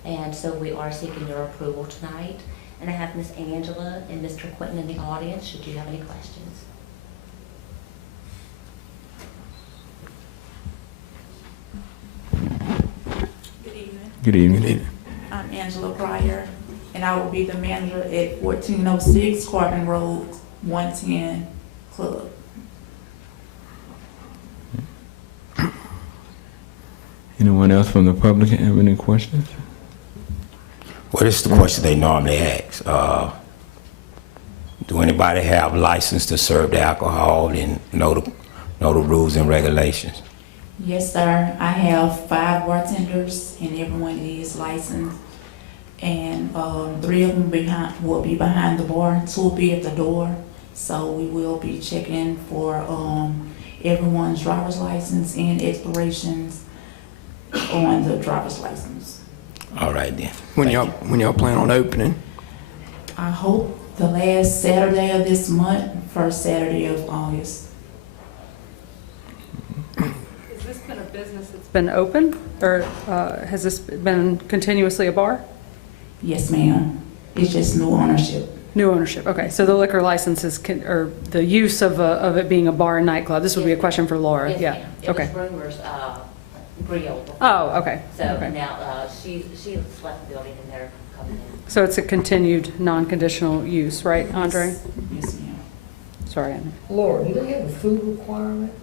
and so we are seeking your approval tonight. And I have Miss Angela and Mr. Quentin in the audience, should you have any questions. Good evening. Good evening. I'm Angela Pryor, and I will be the manager at 1406 Corbin Road, 110 club. Anyone else from the public have any questions? Well, this is the question they normally ask. Do anybody have license to serve the alcohol and know the rules and regulations? Yes, sir. I have 5 bartenders, and everyone is licensed. And 3 of them will be behind the bar, 2 will be at the door. So we will be checking for everyone's driver's license and expirations on the driver's license. All right then. When y'all plan on opening? I hope the last Saturday of this month, first Saturday of August. Has this been a business that's been open, or has this been continuously a bar? Yes, ma'am. It's just new ownership. New ownership, okay. So the liquor licenses or the use of it being a bar and nightclub, this would be a question for Laura. Yes, Yeah, ma'am. It okay. was rumors, Brio. Oh, okay. So Okay. now she left the building and they're coming in. So it's a continued, non-conditional use, right, Andre? Yes, ma'am. Sorry, Andre. Laura, do they have a food requirement?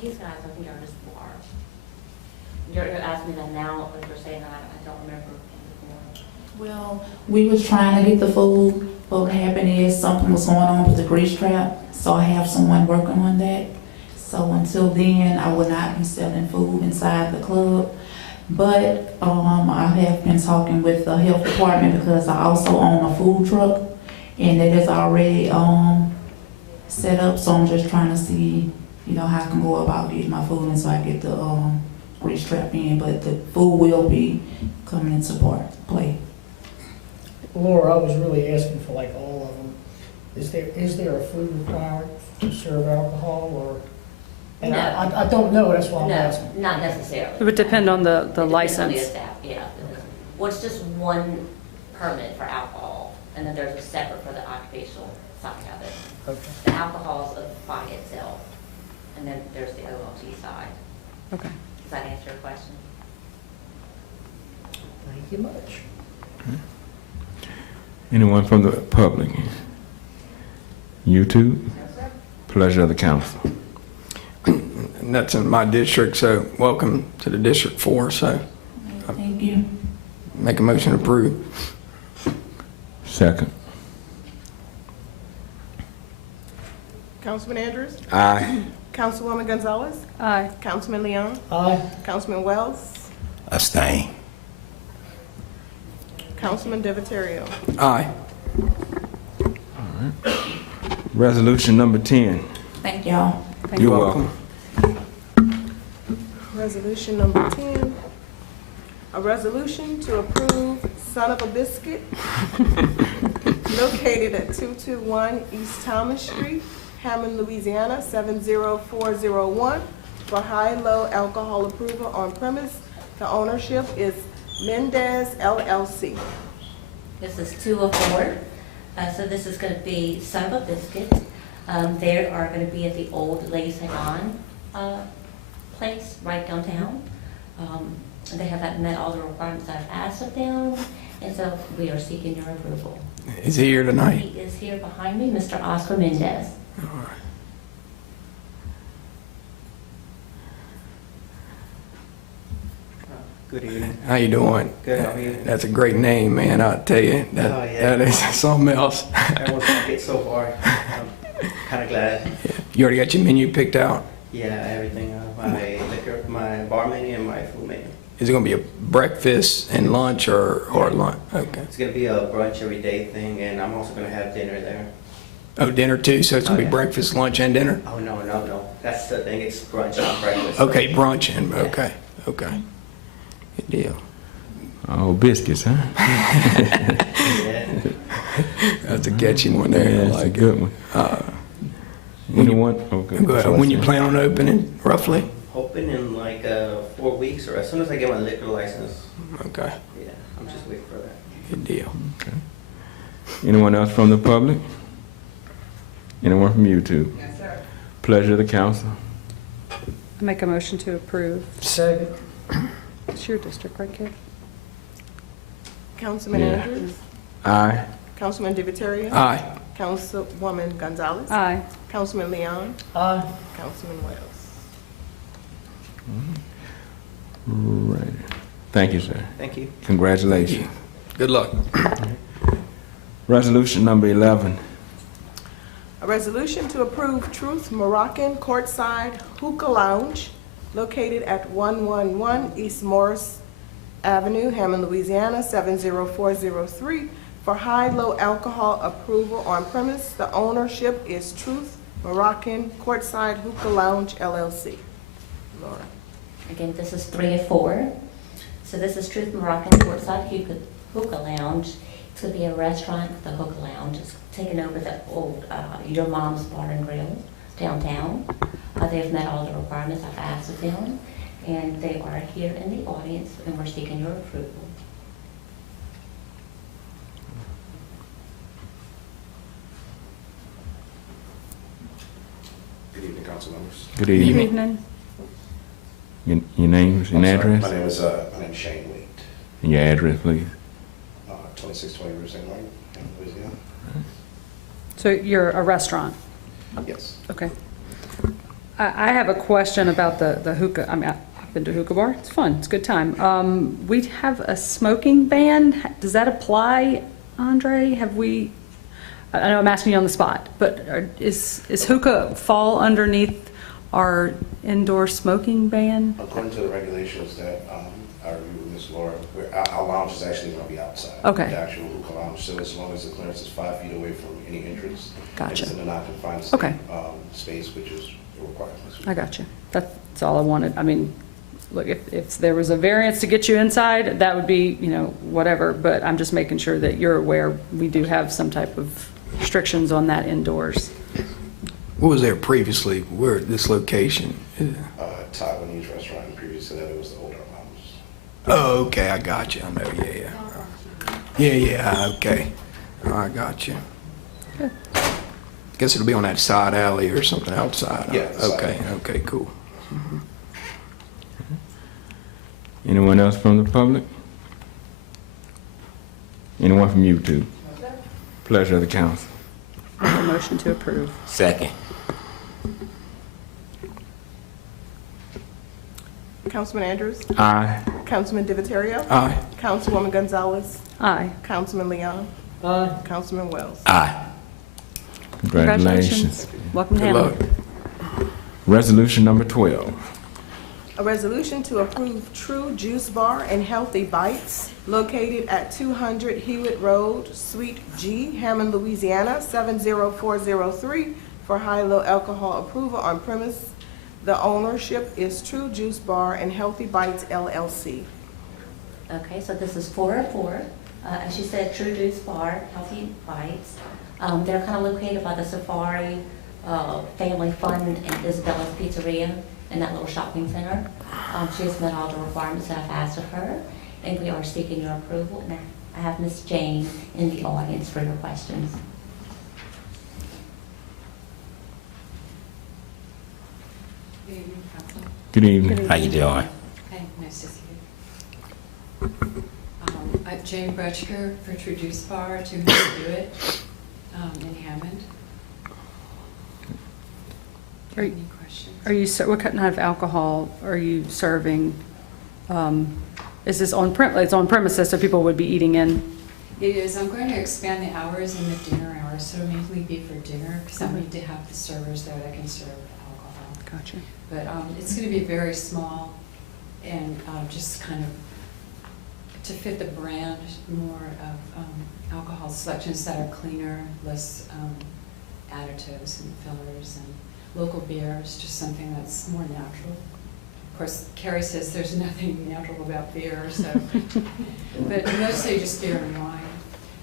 These guys, I think, are just bar. You're asking me that now, but you're saying that I don't remember before. Well, we was trying to get the food, but what happened is something was going on with the grease trap, so I have someone working on that. So until then, I will not be selling food inside the club. But I have been talking with the health department because I also own a food truck, and it is already set up. So I'm just trying to see, how I can go about getting my food in so I get the grease trap in. But the food will be coming into play. Laura, I was really asking for like all of them. Is there a food required to serve alcohol, or? And No. I don't know, that's why I'm asking. No, not necessarily. It would depend on the It depends on the license. staff, yeah. Well, it's just one permit for alcohol, and then there's a separate for the occupational side of it. Okay. The alcohol is by itself, and then there's the OLT side. Okay. Does that answer your question? Thank you much. Anyone from the public? YouTube? Pleasure of the council. And that's in my district, so welcome to the District 4, so Thank you. make a motion to approve. Second. Councilman Andrews? Aye. Councilwoman Gonzalez? Aye. Councilman Leon? Aye. Councilman Wells? Abstain. Councilman Divatario? Aye. Resolution number 10. Thank y'all. You're welcome. Resolution number 10, a resolution to approve Son of a Biscuit located at 221 East Thomas Street, Hammond, Louisiana, 70401 for high-low alcohol approval on premise. The ownership is Mendez LLC. This is 204. So this is going to be Son of a Biscuit. They are going to be at the old Lady Saigon place right downtown. They have met all the requirements that I've asked of them, and so we are seeking your approval. Is he here tonight? He is here behind me, Mr. Oscar Mendez. Good evening. How you doing? Good, how are you? That's a great name, man, I'll tell you. That, Oh, yeah. that is something else. Everyone's gonna get so far. I'm kind of glad. You already got your menu picked out? Yeah, everything. My liquor, my bar menu, and my food menu. Is it gonna be a breakfast and lunch or lunch? Okay. It's gonna be a brunch every day thing, and I'm also gonna have dinner there. Oh, dinner too, so it's gonna Oh, be yeah. breakfast, lunch, and dinner? Oh no. That's the thing. It's brunch, not breakfast. Okay, brunch and, okay. Good deal. Oh, biscuits, huh? Yeah. That's a catchy one there. Yeah, I that's a like good it. one. Anyone? Okay. Go ahead. When you plan on opening, roughly? Hoping in like 4 weeks, or as soon as I get my liquor license. Okay. Yeah, I'm just waiting for that. Good deal. Okay. Anyone else from the public? Anyone from YouTube? Yes, sir. Pleasure of the council. I make a motion to approve. Second. It's your district, right, kid? Councilman Yeah. Andrews? Aye. Councilman Divatario? Aye. Councilwoman Gonzalez. Aye. Councilman Leon. Aye. Councilman Wells. Right. Thank you, sir. Thank you. Congratulations. Good luck. Resolution number 11. A resolution to approve Truth Moroccan Courtside Hookah Lounge located at 111 East Morris Avenue, Hammond, Louisiana, 70403 for high-low alcohol approval on premise. The ownership is Truth Moroccan Courtside Hookah Lounge LLC. Laura. Again, this is 3 of 4. So this is Truth Moroccan Courtside Hookah Lounge. It's going to be a restaurant. The Hookah Lounge is taking over the old Your Mom's Bar and Grill downtown. They've met all the requirements I've asked of them, and they are here in the audience, and we're seeking your approval. Good evening, council members. Good evening. Good evening. Your names and address? My name is Shane Waite. And your address, please. 2620 Route St. Martin, Louisiana. So you're a restaurant? Yes. Okay. I have a question about the hookah. I mean, I've been to a hookah bar. It's fun. It's a good time. We have a smoking ban. Does that apply, Andre? Have we? I know I'm asking you on the spot, but is hookah fall underneath our indoor smoking ban? According to the regulations that I reviewed with Ms. Laura, our lounge is actually going to be outside. Okay. The actual hookah lounge. So as long as the clearance is 5 feet away from any entrance. Gotcha. It's in a non-confined Okay. space, which is a requirement. I got you. That's all I wanted. I mean, look, if there was a variance to get you inside, that would be, whatever, but I'm just making sure that you're aware we do have some type of restrictions on that indoors. What was there previously? Where this location? Taiwanese restaurant, and previous to that it was the older lounge. Oh, okay, I got you. I know, yeah, okay. I got you. Good. Guess it'll be on that side alley or something outside. Yeah, the side Okay, alley. okay, cool. Anyone else from the public? Anyone from YouTube? Pleasure of the council. Make a motion to approve. Second. Councilman Andrews. Aye. Councilman Divatario. Aye. Councilwoman Gonzalez. Aye. Councilman Leon. Aye. Councilman Wells. Aye. Congratulations. Welcome to Good luck. Hammond. Resolution number 12. A resolution to approve True Juice Bar and Healthy Bites located at 200 Hewitt Road, Suite G, Hammond, Louisiana, 70403 for high-low alcohol approval on premise. The ownership is True Juice Bar and Healthy Bites LLC. Okay, so this is 404. As you said, True Juice Bar, Healthy Bites. They're kind of located by the Safari, Family Fun, and Isabella's Pizzeria in that little shopping center. She has met all the requirements that I've asked of her, and we are seeking your approval. And I have Ms. Jane in the audience for your questions. Good evening, Council. Good evening. How you doing? Hey, nice to see you. I'm Jane Bretschker for True Juice Bar, 200 Hewitt in Hammond. Any questions? What kind of alcohol are you serving? Is this it's on premises, so people would be eating in? It is. I'm going to expand the hours in the dinner hours, so it'll mainly be for dinner, because I need to have the servers there that can serve alcohol. Gotcha. But it's going to be very small and just kind of to fit the brand, more of alcohol selections that are cleaner, less additives and fillers and local beers, just something that's more natural. Of course, Carrie says there's nothing natural about beer, so, but mostly just beer and wine.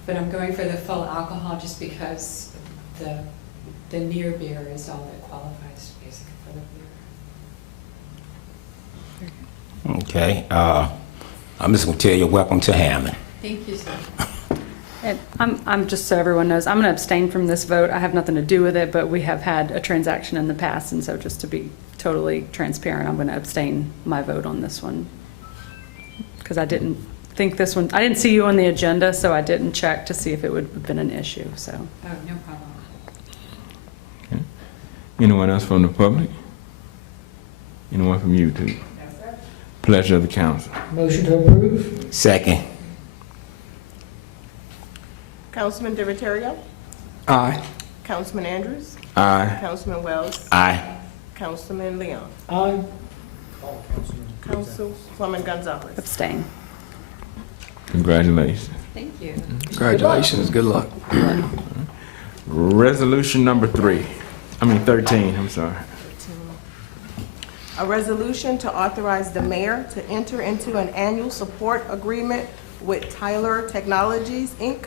But I'm going for the full alcohol just because the near beer is all that qualifies basically for the beer. Okay. I'm just going to tell you, welcome to Hammond. Thank you, sir. And I'm just so everyone knows, I'm going to abstain from this vote. I have nothing to do with it, but we have had a transaction in the past, and so just to be totally transparent, I'm going to abstain my vote on this one because I didn't think this one, I didn't see you on the agenda, so I didn't check to see if it would have been an issue, so. Oh, no problem. Okay. Anyone else from the public? Anyone from YouTube? Pleasure of the council. Motion to approve? Second. Councilman Divatario? Aye. Councilman Andrews? Aye. Councilman Wells? Aye. Councilman Leon? Aye. Councilwoman Gonzalez? Abstain. Congratulations. Thank you. Congratulations, good luck. Resolution number 13, I'm sorry. A resolution to authorize the mayor to enter into an annual support agreement with Tyler Technologies, Inc.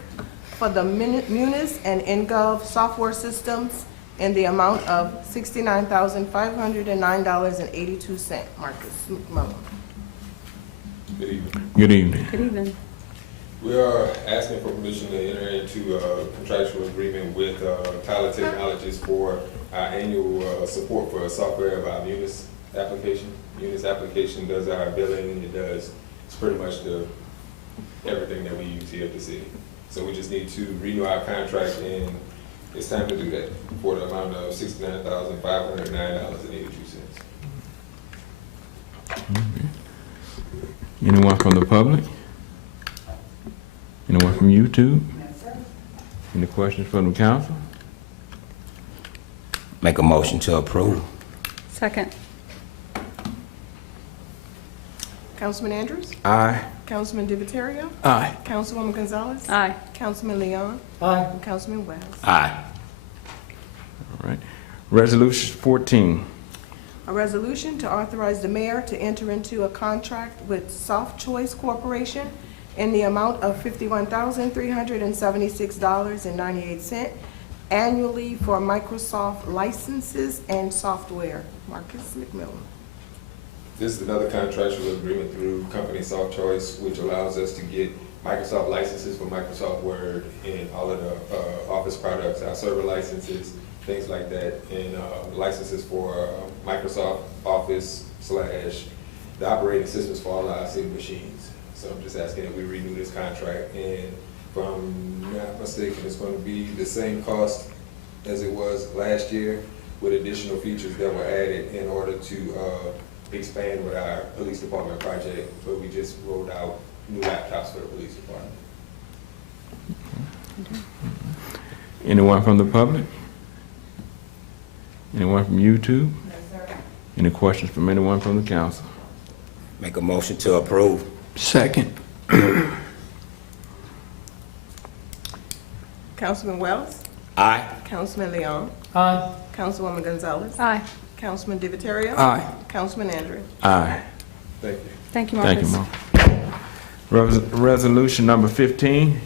for the Munis and InGov software systems in the amount of $69,509.82. Marcus McMillan. Good evening. Good evening. Good evening. We are asking for permission to enter into a contractual agreement with Tyler Technologies for our annual support for software of our Munis application. Munis application does our billing, it's pretty much everything that we use here at the city. So we just need to renew our contract, and it's time to do that for the amount of $69,509.82. Anyone from the public? Anyone from YouTube? Any questions from the council? Make a motion to approve. Second. Councilman Andrews? Aye. Councilman Divatario? Aye. Councilwoman Gonzalez? Aye. Councilman Leon? Aye. And Councilman Wells? Aye. All right. Resolution 14. A resolution to authorize the mayor to enter into a contract with Soft Choice Corporation in the amount of $51,376.98 annually for Microsoft licenses and software. Marcus McMillan. This is another contractual agreement through company Soft Choice, which allows us to get Microsoft licenses for Microsoft Word and all of the Office products, our server licenses, things like that, and licenses for Microsoft Office / the operating systems for all our city machines. So I'm just asking that we renew this contract, and if I'm not mistaken, it's going to be the same cost as it was last year, with additional features that were added in order to expand with our police department project, but we just rolled out new laptops for the police department. Anyone from the public? Anyone from YouTube? Any questions from anyone from the council? Make a motion to approve. Second. Councilman Wells? Aye. Councilman Leon? Aye. Councilwoman Gonzalez? Aye. Councilman Divatario? Aye. Councilman Andrews? Aye. Thank you. Thank you, Marcus. Thank you, Mark. Resolution number 15.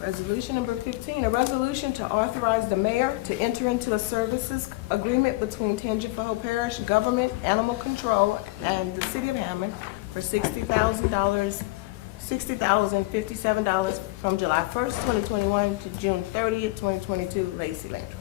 Resolution number 15, a resolution to authorize the mayor to enter into a services agreement between Tangipahoa Parish Government Animal Control and the City of Hammond for $60,057 from July 1st, 2021 to June 30th, 2022. Lacey Landry.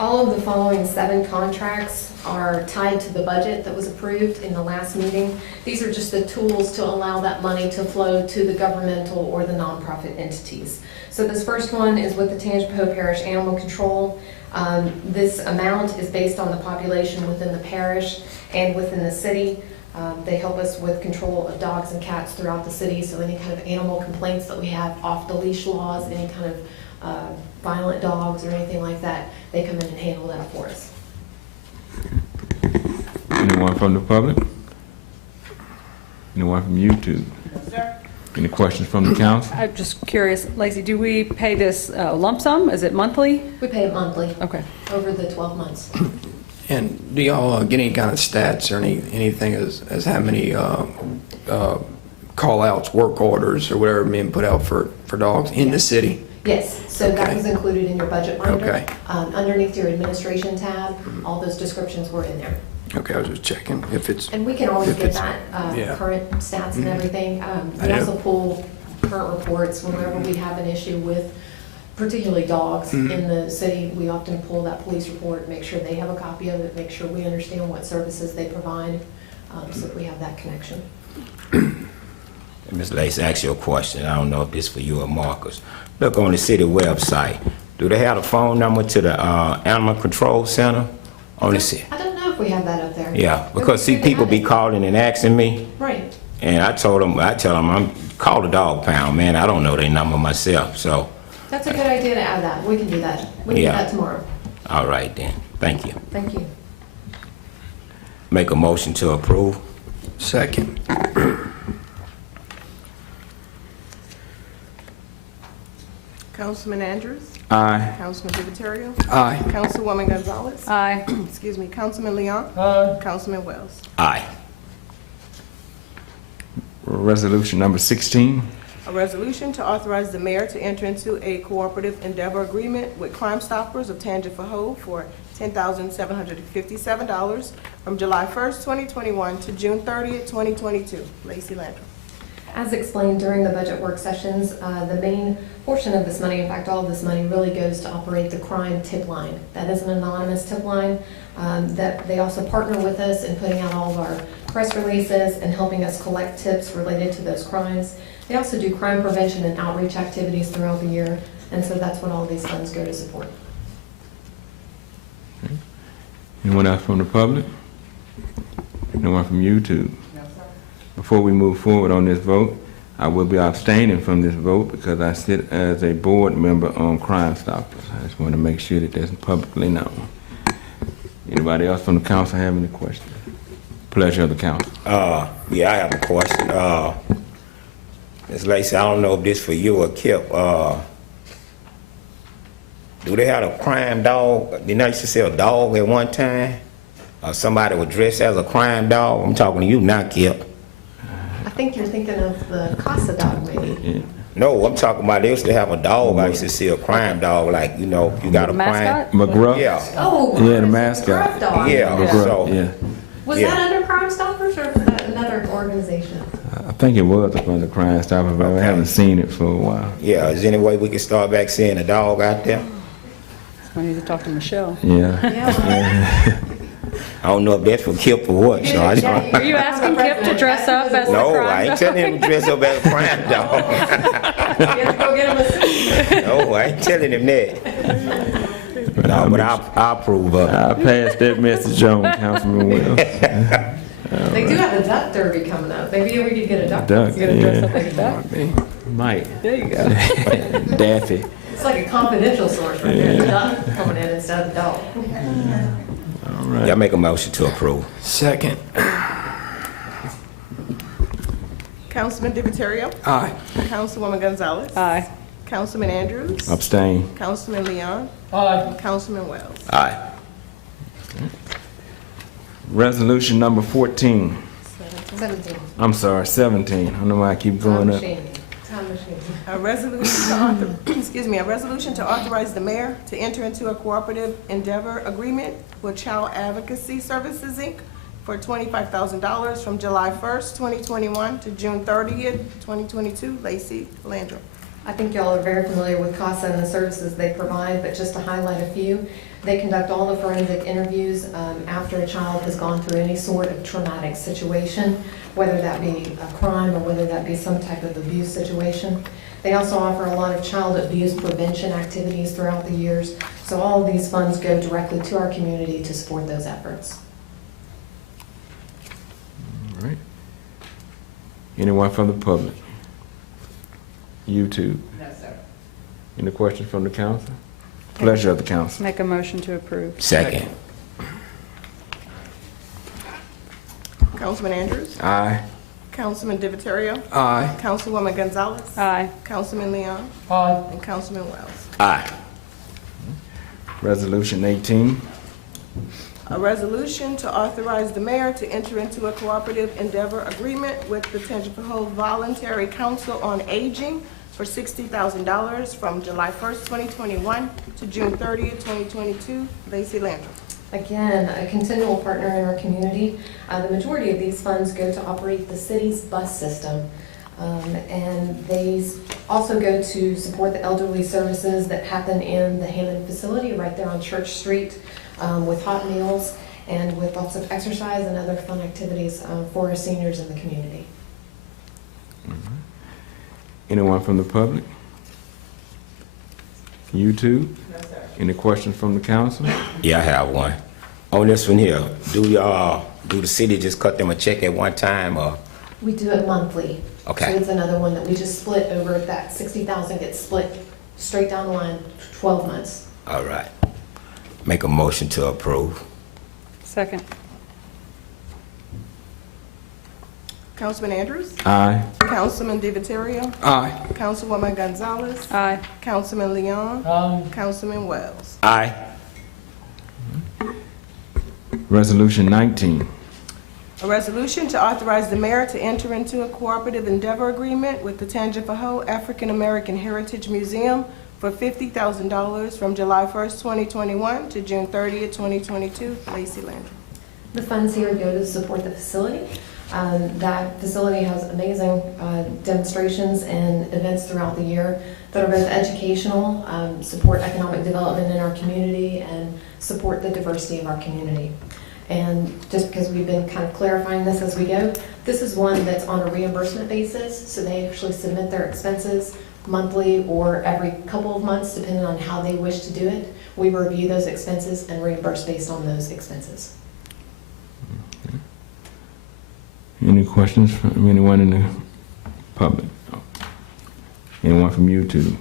All of the following 7 contracts are tied to the budget that was approved in the last meeting. These are just the tools to allow that money to flow to the governmental or the nonprofit entities. So this first one is with the Tangipahoa Parish Animal Control. This amount is based on the population within the parish and within the city. They help us with control of dogs and cats throughout the city, so any kind of animal complaints that we have, off-the-leash laws, any kind of violent dogs or anything like that, they come in and handle that for us. Anyone from the public? Anyone from YouTube? Any questions from the council? I'm just curious, Lacey, do we pay this lump sum? Is it monthly? We pay it monthly. Okay. Over the 12 months. And do y'all get any kind of stats or anything as how many call-outs, work orders, or whatever being put out for dogs in the city? Yes, so that was included in your budget binder. Okay. Underneath your administration tab, all those descriptions were in there. Okay, I was just checking if it's... And we can always if get it's- that, yeah. current stats and everything. We Yeah. also pull current reports whenever we have an issue with particularly dogs in the city. We often pull that police report, make sure they have a copy of it, make sure we understand what services they provide, so that we have that connection. Ms. Lace, ask you a question. I don't know if this is for you or Marcus. Look on the city website. Do they have a phone number to the Animal Control Center on the city? I don't know if we have that up there. Yeah, because see, people be calling and asking me, Right. and I tell them, I'm call the dog pound, man. I don't know their number myself, so. That's a good idea to add that. We can do that. We can do that tomorrow. All right then, thank you. Thank you. Make a motion to approve. Second. Councilman Andrews? Aye. Councilman Divatario? Aye. Councilwoman Gonzalez? Aye. Excuse me, Councilman Leon? Aye. Councilman Wells? Aye. Resolution number 16. A resolution to authorize the mayor to enter into a cooperative endeavor agreement with Crime Stoppers of Tangipahoa for $10,757 from July 1st, 2021 to June 30th, 2022. Lacey Landrum. As explained during the budget work sessions, the main portion of this money, in fact, all of this money really goes to operate the crime tip line. That is an anonymous tip line that they also partner with us in putting out all of our press releases and helping us collect tips related to those crimes. They also do crime prevention and outreach activities throughout the year, and so that's what all of these funds go to support. Anyone else from the public? Anyone from YouTube? Before we move forward on this vote, I will be abstaining from this vote because I sit as a board member on Crime Stoppers. I just want to make sure that that's publicly known. Anybody else from the council have any questions? Pleasure of the council. Yeah, I have a question. Ms. Lacy, I don't know if this for you or Kip. Do they have a crime dog? Didn't they used to sell a dog at one time? Somebody was dressed as a crime dog? I'm talking to you now, Kip. I think you're thinking of the Casa dog, maybe. Yeah. No, I'm talking about they used to have a dog. I used to see a crime dog, like, you know, you got a crime. McGruff? Yeah. Oh, Yeah, the mascot. Gruff dog. Yeah, McGruff, so, yeah. Was Yeah. that under Crime Stoppers or was that another organization? I think it was up under Crime Stoppers, but I haven't seen it for a while. yeah, is there any way we can start back seeing a dog out there? I need to talk to Michelle. Yeah. I don't know if that's for Kip or what, so I don't. Are you asking Kip to dress up as No, the crime I ain't dog? telling him to dress up as a crime dog. You have to go get him a suit. No, I ain't telling him that. No, but I'll approve of it. I'll pass that message on, Councilman Wells. They do have the duck derby coming up. Maybe we could get a duck. Duck, You gonna dress up yeah. like a duck? Might. There you go. Daffy. It's like a confidential source right there. The duck coming in instead of the dog. All right. Y'all make a motion to approve. Second. Councilman Divatario? Aye. Councilwoman Gonzalez? Aye. Councilman Andrews? Abstain. Councilman Leon? Aye. Councilman Wells? Aye. Resolution number 14. 17. I'm sorry, 17. I don't know why I keep Time going up. machine. Time machine. A resolution a resolution to authorize the mayor to enter into a cooperative endeavor agreement with Child Advocacy Services, Inc. for $25,000 from July 1st, 2021 to June 30th, 2022. Lacey Landrum. I think y'all are very familiar with CASA and the services they provide, but just to highlight a few, they conduct all the forensic interviews after a child has gone through any sort of traumatic situation, whether that be a crime or whether that be some type of abuse situation. They also offer a lot of child abuse prevention activities throughout the years, so all of these funds go directly to our community to support those efforts. All right. Anyone from the public? YouTube? No, sir. Any questions from the council? Pleasure of the council. Make a motion to approve. Second. Councilman Andrews? Aye. Councilman Divatario? Aye. Councilwoman Gonzalez? Aye. Councilman Leon? Aye. And Councilman Wells? Aye. Resolution 18. A resolution to authorize the mayor to enter into a cooperative endeavor agreement with the Tangipahoa Voluntary Council on Aging for $60,000 from July 1st, 2021 to June 30th, 2022. Lacey Landrum. Again, a continual partner in our community. The majority of these funds go to operate the city's bus system. And these also go to support the elderly services that happen in the Hammond facility right there on Church Street with hot meals and with lots of exercise and other fun activities for our seniors in the community. All right. Anyone from the public? YouTube? Any questions from the council? Yeah, I have one. On this one here, do the city just cut them a check at one time, or? We do it monthly. Okay. So it's another one that we just split over, that 60,000 gets split straight down the line, 12 months. All right. Make a motion to approve. Second. Councilman Andrews? Aye. Councilman DiViterio? Aye. Councilwoman Gonzalez? Aye. Councilman Leon? Aye. Councilman Wells? Aye. Resolution 19. A resolution to authorize the mayor to enter into a cooperative endeavor agreement with the Tangipahoa African American Heritage Museum for $50,000 from July 1st, 2021 to June 30th, 2022. Lacey Landry. The funds here go to support the facility. That facility has amazing demonstrations and events throughout the year that are both educational, support economic development in our community, and support the diversity of our community. And just because we've been kind of clarifying this as we go, this is one that's on a reimbursement basis, so they actually submit their expenses monthly or every couple of months, depending on how they wish to do it. We review those expenses and reimburse based on those expenses. Any questions from anyone in the public? Anyone from YouTube?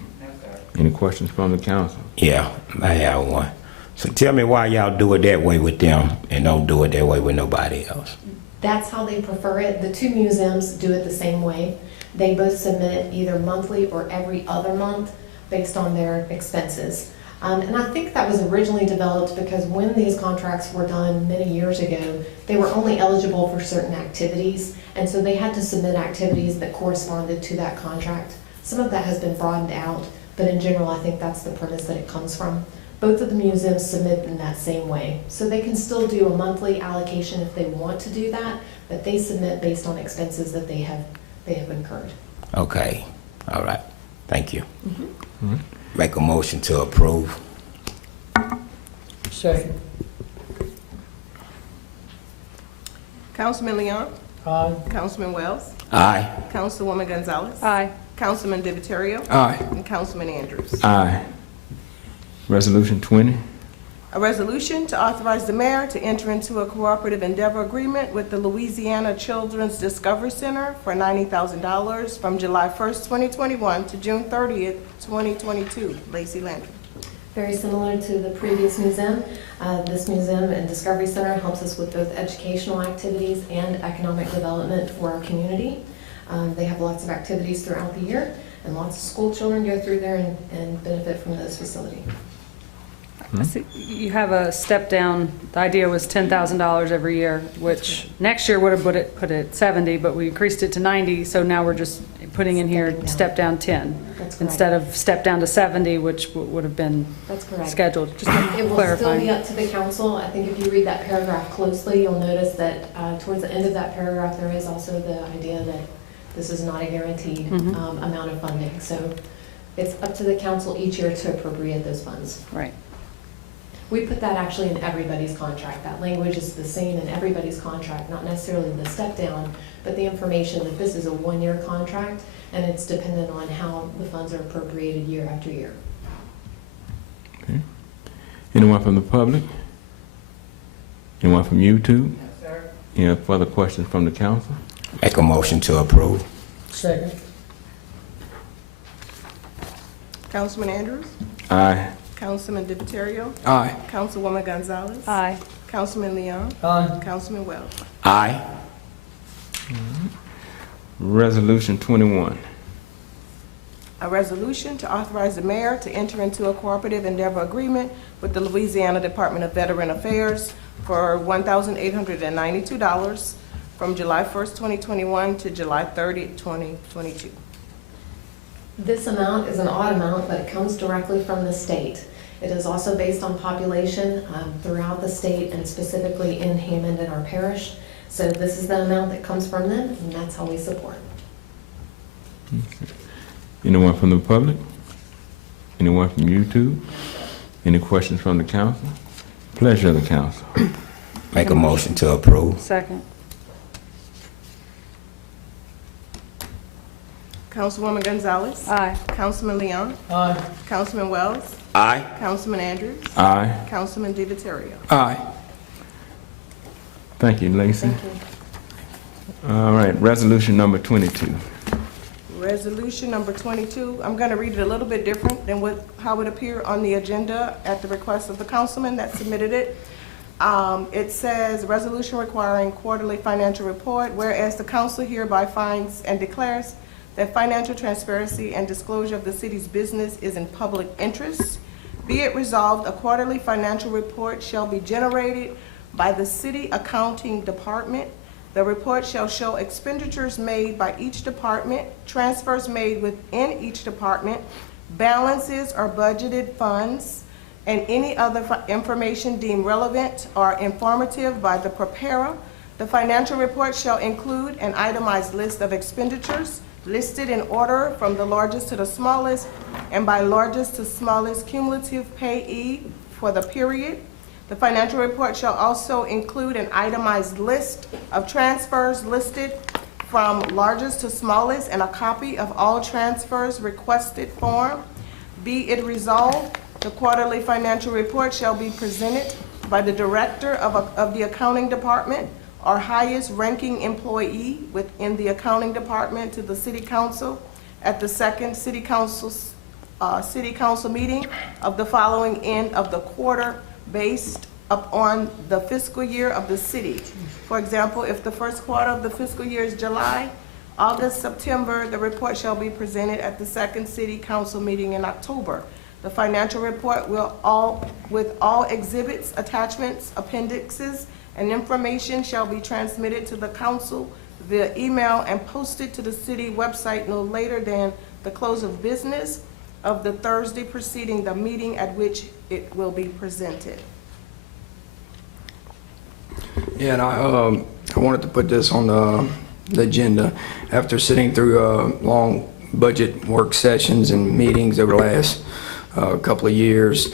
Any questions from the council? Yeah, I have one. So tell me why y'all do it that way with them and don't do it that way with nobody else. That's how they prefer it. The two museums do it the same way. They both submit either monthly or every other month based on their expenses. And I think that was originally developed because when these contracts were done many years ago, they were only eligible for certain activities, and so they had to submit activities that corresponded to that contract. Some of that has been broadened out, but in general, I think that's the premise that it comes from. Both of the museums submit in that same way. So they can still do a monthly allocation if they want to do that, but they submit based on expenses that they have incurred. Okay, all right, thank you. All right. Make a motion to approve. Second. Councilman Leon? Aye. Councilman Wells? Aye. Councilwoman Gonzalez? Aye. Councilman DiViterio? Aye. And Councilman Andrews. Aye. Resolution 20. A resolution to authorize the mayor to enter into a cooperative endeavor agreement with the Louisiana Children's Discovery Center for $90,000 from July 1st, 2021 to June 30th, 2022. Lacey Landry. Very similar to the previous museum. This museum and Discovery Center helps us with both educational activities and economic development for our community. They have lots of activities throughout the year, and lots of school children go through there and benefit from this facility. I see you have a step down. The idea was $10,000 every year, which next year would have put it at 70, but we increased it to 90. So now we're just putting in here step down 10 instead of step down to 70, which would have been scheduled. Just It will clarifying. still be up to the council. I think if you read that paragraph closely, you'll notice that towards the end of that paragraph, there is also the idea that this is not a guaranteed amount of funding. So it's up to the council each year to appropriate those funds. Right. We put that actually in everybody's contract. That language is the same in everybody's contract, not necessarily the step down, but the information that this is a one-year contract and it's dependent on how the funds are appropriated year after year. Okay. Anyone from the public? Anyone from YouTube? No, sir. Any further questions from the council? Make a motion to approve. Second. Councilman Andrews? Aye. Councilman DiViterio? Aye. Councilwoman Gonzalez? Aye. Councilman Leon? Aye. Councilman Wells? Aye. Resolution 21. A resolution to authorize the mayor to enter into a cooperative endeavor agreement with the Louisiana Department of Veteran Affairs for $1,892 from July 1st, 2021 to July 30th, 2022. This amount is an odd amount, but it comes directly from the state. It is also based on population throughout the state and specifically in Hammond and our parish. So this is the amount that comes from them, and that's how we support. Okay. Anyone from the public? Anyone from YouTube? Any questions from the council? Pleasure of the council. Make a motion to approve. Second. Councilwoman Gonzalez. Aye. Councilman Leon. Aye. Councilman Wells. Aye. Councilman Andrews. Aye. Councilman DiViterio. Aye. Thank you, Lacy. Thank you. All right, resolution number 22. Resolution number 22, I'm going to read it a little bit different than how it appeared on the agenda at the request of the councilman that submitted it. It says, resolution requiring quarterly financial report, whereas the council hereby finds and declares that financial transparency and disclosure of the city's business is in public interest. Be it resolved, a quarterly financial report shall be generated by the city accounting department. The report shall show expenditures made by each department, transfers made within each department, balances or budgeted funds, and any other information deemed relevant or informative by the preparer. The financial report shall include an itemized list of expenditures listed in order from the largest to the smallest, and by largest to smallest cumulative payee for the period. The financial report shall also include an itemized list of transfers listed from largest to smallest and a copy of all transfers requested form. Be it resolved, the quarterly financial report shall be presented by the director of the accounting department or highest ranking employee within the accounting department to the city council at the second city council meeting of the following end of the quarter, based upon the fiscal year of the city. For example, if the first quarter of the fiscal year is July, August, September, the report shall be presented at the second city council meeting in October. The financial report with all exhibits, attachments, appendixes, and information shall be transmitted to the council via email and posted to the city website no later than the close of business of the Thursday preceding the meeting at which it will be presented. Yeah, and I wanted to put this on the agenda after sitting through long budget work sessions and meetings over the last couple of years.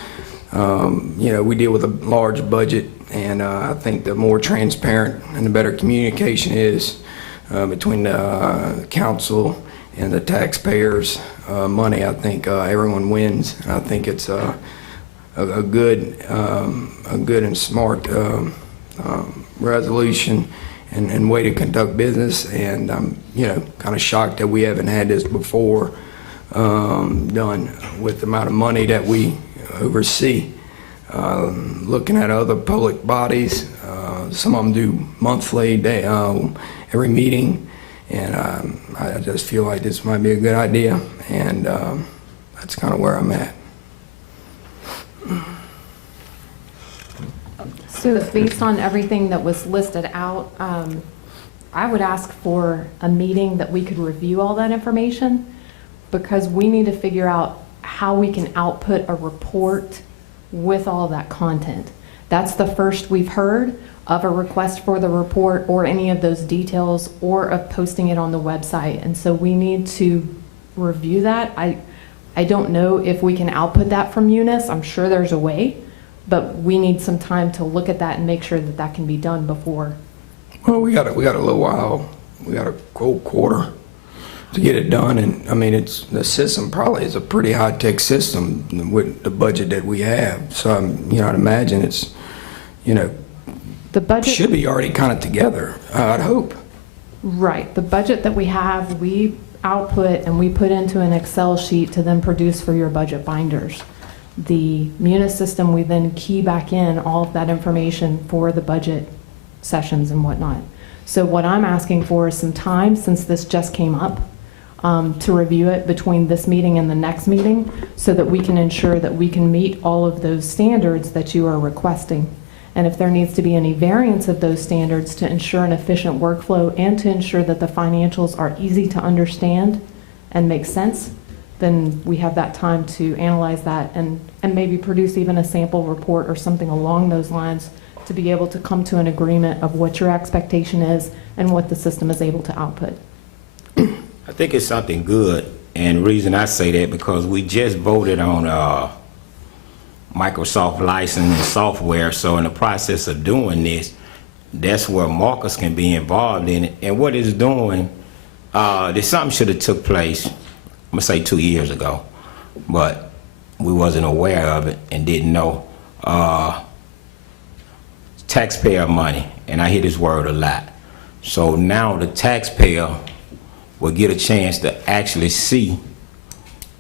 We deal with a large budget, and I think the more transparent and the better communication is between the council and the taxpayers' money, I think everyone wins. And I think it's a good and smart resolution and way to conduct business. And I'm kind of shocked that we haven't had this before done with the amount of money that we oversee. Looking at other public bodies, some of them do monthly, every meeting, and I just feel like this might be a good idea, and that's kind of where I'm at. So based on everything that was listed out, I would ask for a meeting that we could review all that information, because we need to figure out how we can output a report with all that content. That's the first we've heard of a request for the report or any of those details or of posting it on the website. And so we need to review that. I don't know if we can output that from Eunice. I'm sure there's a way, but we need some time to look at that and make sure that that can be done before. Well, we got a little while. We got a whole quarter to get it done, and I mean, the system probably is a pretty high-tech system with the budget that we have. So I'd imagine it's, the budget should be already kind of together. I'd hope. Right. The budget that we have, we output and we put into an Excel sheet to then produce for your budget binders. The Munis system, we then key back in all of that information for the budget sessions and whatnot. So what I'm asking for is some time, since this just came up, to review it between this meeting and the next meeting, so that we can ensure that we can meet all of those standards that you are requesting. And if there needs to be any variance of those standards to ensure an efficient workflow and to ensure that the financials are easy to understand and make sense, then we have that time to analyze that and maybe produce even a sample report or something along those lines to be able to come to an agreement of what your expectation is and what the system is able to output. I think it's something good, and the reason I say that because we just voted on Microsoft license and software, so in the process of doing this, that's where Marcus can be involved in it. And what it's doing, There's something should have took place, I'm gonna say 2 years ago, but we wasn't aware of it and didn't know. Taxpayer money, and I hear this word a lot. So now the taxpayer will get a chance to actually see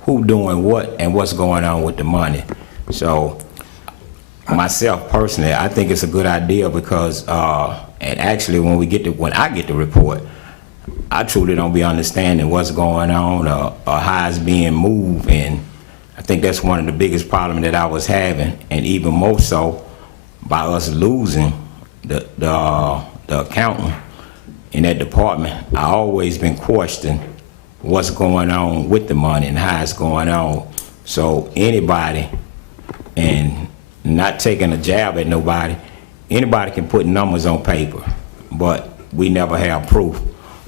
who doing what and what's going on with the money. So myself personally, I think it's a good idea because, and actually when I get the report, I truly don't be understanding what's going on or how it's being moved, and I think that's one of the biggest problems that I was having, and even more so by us losing the accountant in that department. I always been questioning what's going on with the money and how it's going on. So anybody, and not taking a jab at nobody, anybody can put numbers on paper, but we never have proof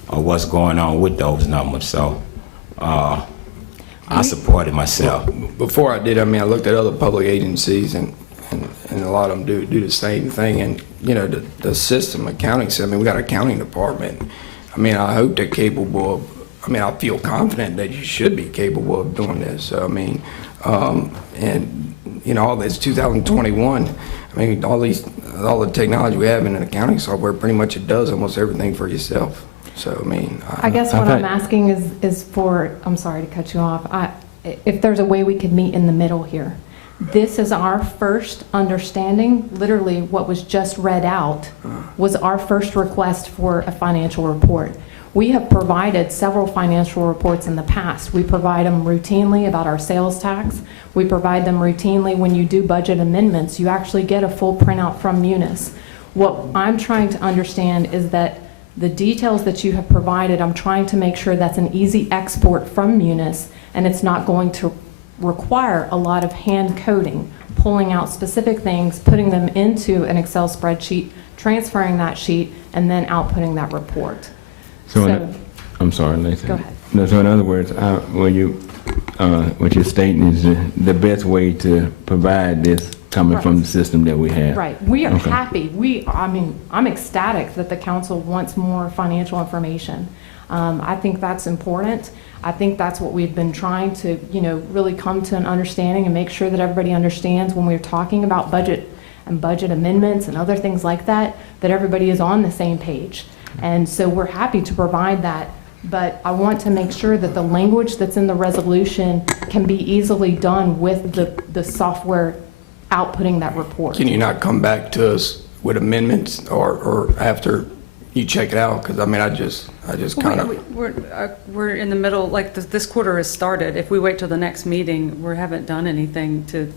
of what's going on with those numbers. So I supported myself. Before I did, I mean, I looked at other public agencies, and a lot of them do the same thing. And, you know, the system, accounting system, I mean, we got an accounting department. I mean, I hope they're capable of, I mean, I feel confident that you should be capable of doing this. So, I mean, and, you know, all this 2021, I mean, all the technology we have in an accounting software, pretty much it does almost everything for yourself. So, I mean, I guess what I'm asking is for, I'm sorry to cut you off, if there's a way we could meet in the middle here. This is our first understanding, literally what was just read out was our first request for a financial report. We have provided several financial reports in the past. We provide them routinely about our sales tax. We provide them routinely when you do budget amendments. You actually get a full printout from Munis. What I'm trying to understand is that the details that you have provided, I'm trying to make sure that's an easy export from Munis, and it's not going to require a lot of hand coding, pulling out specific things, putting them into an Excel spreadsheet, transferring that sheet, and then outputting that report. So I'm sorry, Lacey. Go ahead. No, so in other words, what you're stating is the best way to provide this coming from the system that we have. Right. We are happy. I mean, I'm ecstatic that the council wants more financial information. I think that's important. I think that's what we've been trying to, you know, really come to an understanding and make sure that everybody understands when we're talking about budget and budget amendments and other things like that, that everybody is on the same page. And so we're happy to provide that. But I want to make sure that the language that's in the resolution can be easily done with the software outputting that report. Can you not come back to us with amendments or after you check it out? Because I mean, I just kind of. We're in the middle, like this quarter has started. If we wait till the next meeting, we haven't done anything to,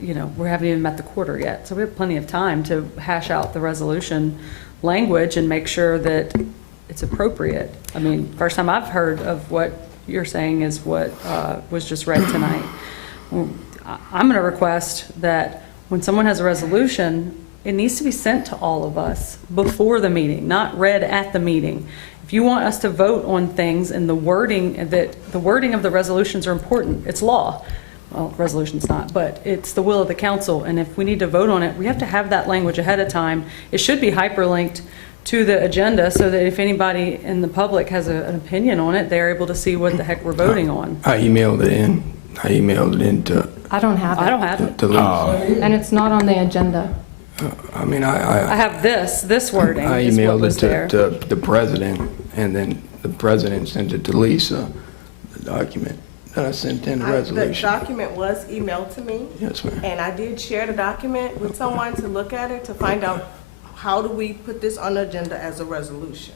you know, we haven't even met the quarter yet. So we have plenty of time to hash out the resolution language and make sure that it's appropriate. I mean, first time I've heard of what you're saying is what was just read tonight. I'm going to request that when someone has a resolution, it needs to be sent to all of us before the meeting, not read at the meeting. If you want us to vote on things and the wording of the resolutions are important, it's law. Well, resolution's not, but it's the will of the council. And if we need to vote on it, we have to have that language ahead of time. It should be hyperlinked to the agenda so that if anybody in the public has an opinion on it, they're able to see what the heck we're voting on. I emailed it in to. I don't have it. I don't have it. And it's not on the agenda. I mean, I have this wording. I is what emailed was it there. to the president, and then the president sent it to Lisa, the document that I sent in the The resolution. document was emailed to me. Yes, ma'am. And I did share the document with someone to look at it, to find out how do we put this on the agenda as a resolution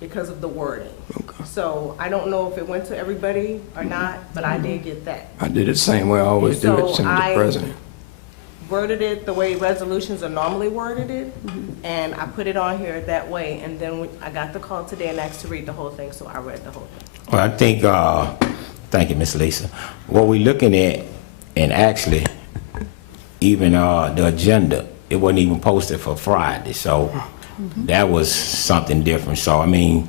because of the wording. Okay. So I don't know if it went to everybody or not, but I did get that. I did it the same way I always do it, send it to the president. Worded it the way resolutions are normally worded it, and I put it on here that way, and then I got the call today and asked to read the whole thing, so I read the whole thing. Well, I think, thank you, Ms. Lisa. What we're looking at, and actually, even the agenda, it wasn't even posted for Friday, so that was something different. So, I mean,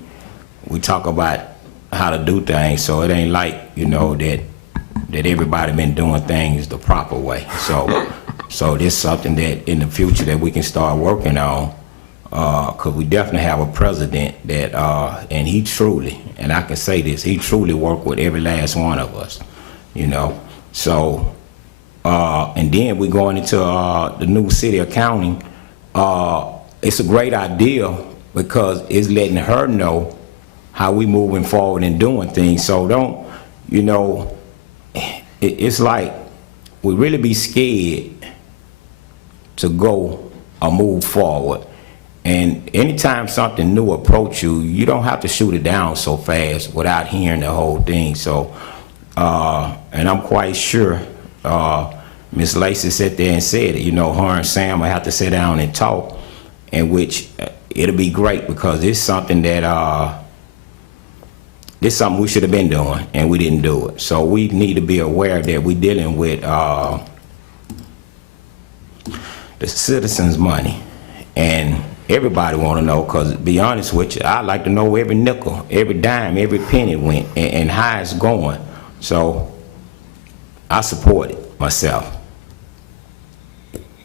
we talk about how to do things, so it ain't like, you know, that everybody been doing things the proper way. So this is something that in the future that we can start working on because we definitely have a president that, and he truly, and I can say this, he truly worked with every last one of us, you know. So, and then we're going into the new city accounting. It's a great idea because it's letting her know how we moving forward and doing things. So don't, you know, it's like we really be scared to go or move forward. And anytime something new approach you, you don't have to shoot it down so fast without hearing the whole thing. So, and I'm quite sure Miss Lacey sat there and said it, you know, her and Sam will have to sit down and talk, in which it'll be great because it's something that, this is something we should have been doing and we didn't do it. So we need to be aware that we're dealing with the citizens' money. And everybody want to know, because to be honest with you, I like to know every nickel, every dime, every penny went and how it's going. So I support it myself.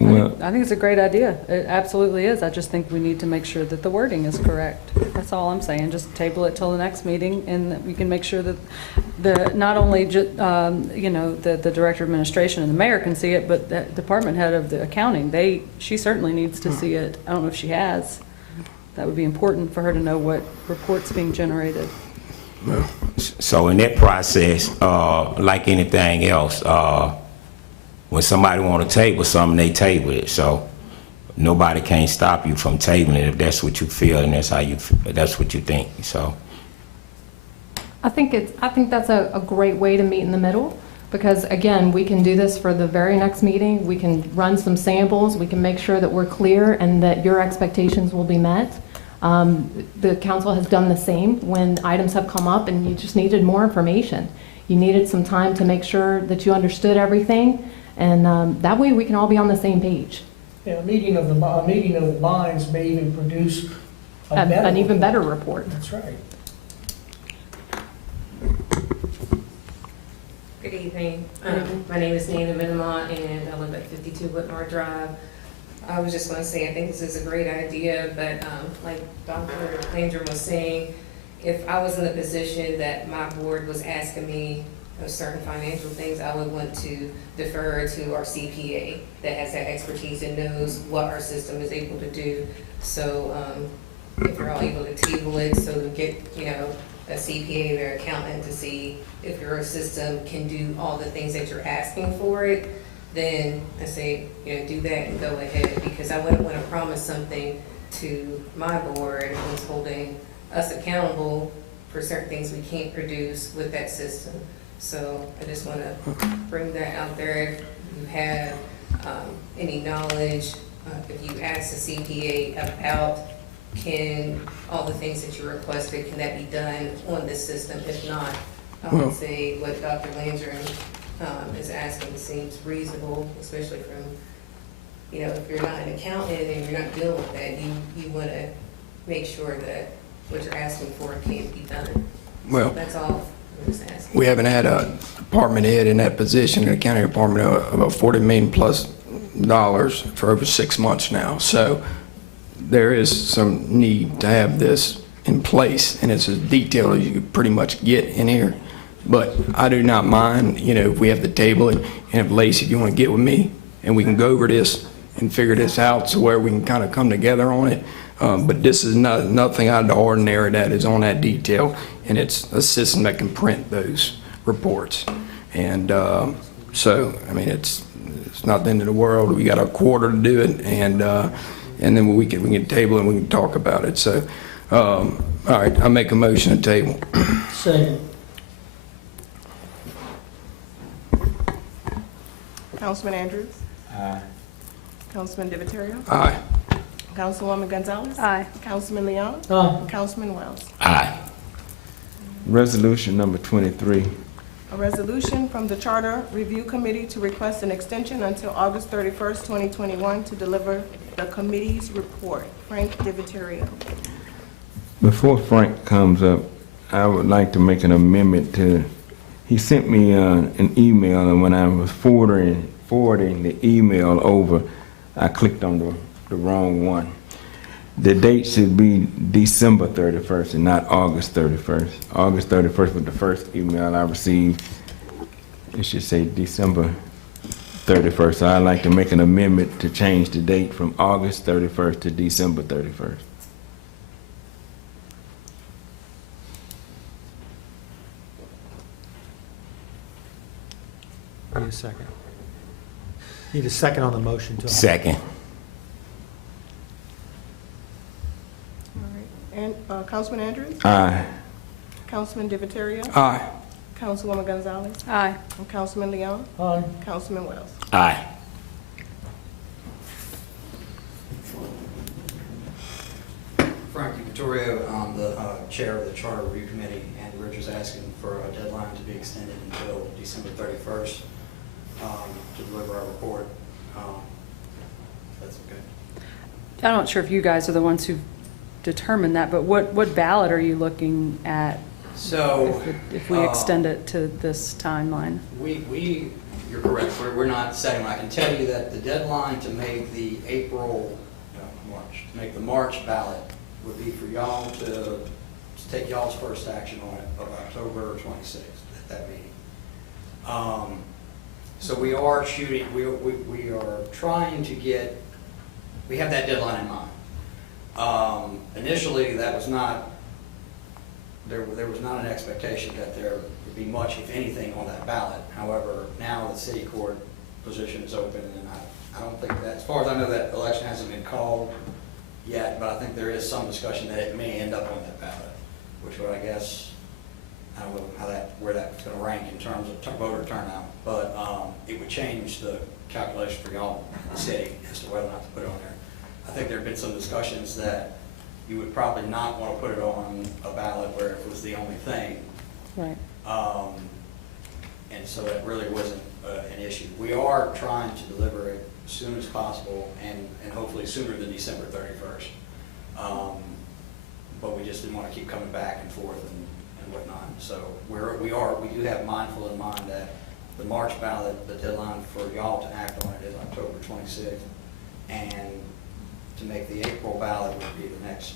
I think it's a great idea. It absolutely is. I just think we need to make sure that the wording is correct. That's all I'm saying. Just table it till the next meeting, and that we can make sure that not only you know, the director of administration and the mayor can see it, but the department head of the accounting, she certainly needs to see it. I don't know if she has. That would be important for her to know what reports being generated. So in that process, like anything else, when somebody want to table something, they table it. So nobody can stop you from tabling it if that's what you feel and that's what you think. So I think that's a great way to meet in the middle, because again, we can do this for the very next meeting. We can run some samples. We can make sure that we're clear and that your expectations will be met. The council has done the same when items have come up and you just needed more information. You needed some time to make sure that you understood everything, and that way we can all be on the same page. Yeah, a meeting of the minds may even produce An even better report. That's right. Good evening. My name is Nina Minimont, and I live at 52 Whitmore Drive. I was just going to say, I think this is a great idea, but like Dr. Landrum was saying, if I was in the position that my board was asking me of certain financial things, I would want to defer to our CPA that has that expertise and knows what our system is able to do. So if you're all able to table it, so to get, you know, a CPA, their accountant, to see if your system can do all the things that you're asking for it, then I say, you know, do that and go ahead, because I wouldn't want to promise something to my board who's holding us accountable for certain things we can't produce with that system. So I just want to bring that out there. If you have any knowledge, if you ask the CPA about can all the things that you requested, can that be done on this system? If not, I would say what Dr. Landrum is asking seems reasonable, especially from, you know, if you're not an accountant and you're not dealing with that, you want to make sure that what you're asking for can be done. Well, so that's all I'm just asking. We haven't had a department head in that position in the county department about $40 million plus for over 6 months now. So there is some need to have this in place, and it's as detailed as you could pretty much get in here. But I do not mind, you know, if we have to table it, and if Lacey, if you want to get with me, and we can go over this and figure this out so where we can kind of come together on it. But this is nothing out of the ordinary that is on that detail, and it's a system that can print those reports. And so, I mean, it's not the end of the world. We got a quarter to do it, and then we can table it and we can talk about it. So, all right, I make a motion to table. Second. Councilman Andrews? Aye. Councilman Divatario? Aye. Councilwoman Gonzalez? Aye. Councilman Leon? Aye. Councilman Wells? Aye. Resolution number 23. A resolution from the Charter Review Committee to request an extension until August 31st, 2021 to deliver the committee's report. Frank Divatario. Before Frank comes up, I would like to make an amendment to, he sent me an email, and when I was forwarding the email over, I clicked on the wrong one. The date should be December 31st and not August 31st. August 31st was the first email I received. It should say December 31st. So I'd like to make an amendment to change the date from August 31st to December 31st. Need a second. Need a second on the motion to. Second. All right. And Councilman Andrews? Aye. Councilman Divatario? Aye. Councilwoman Gonzalez? Aye. And Councilman Leon? Aye. Councilman Wells? Aye. Frank Vittorio, I'm the chair of the Charter Review Committee, and Richard's asking for a deadline to be extended until December 31st to deliver our report. That's okay. I'm not sure if you guys are the ones who determined that, but what ballot are you looking at? So, If we extend it to this timeline? You're correct, we're not setting, I can tell you that the deadline to make the make the March ballot would be for y'all to take y'all's first action on it of October 26th at that meeting. So we are shooting, we are trying to get, we have that deadline in mind. Initially, that was not, there was not an expectation that there would be much, if anything, on that ballot. However, now the city court position is open, and I don't think that, as far as I know, that election hasn't been called yet, but I think there is some discussion that it may end up on that ballot, which would, I guess, I don't know where that's going to rank in terms of voter turnout, but it would change the calculation for y'all in the city as to whether or not to put it on there. I think there have been some discussions that you would probably not want to put it on a ballot where it was the only thing. Right. And so that really wasn't an issue. We are trying to deliver it as soon as possible and hopefully sooner than December 31st. But we just didn't want to keep coming back and forth and whatnot. So we do have mindful in mind that the March ballot, the deadline for y'all to act on it is October 26th. And to make the April ballot would be the next.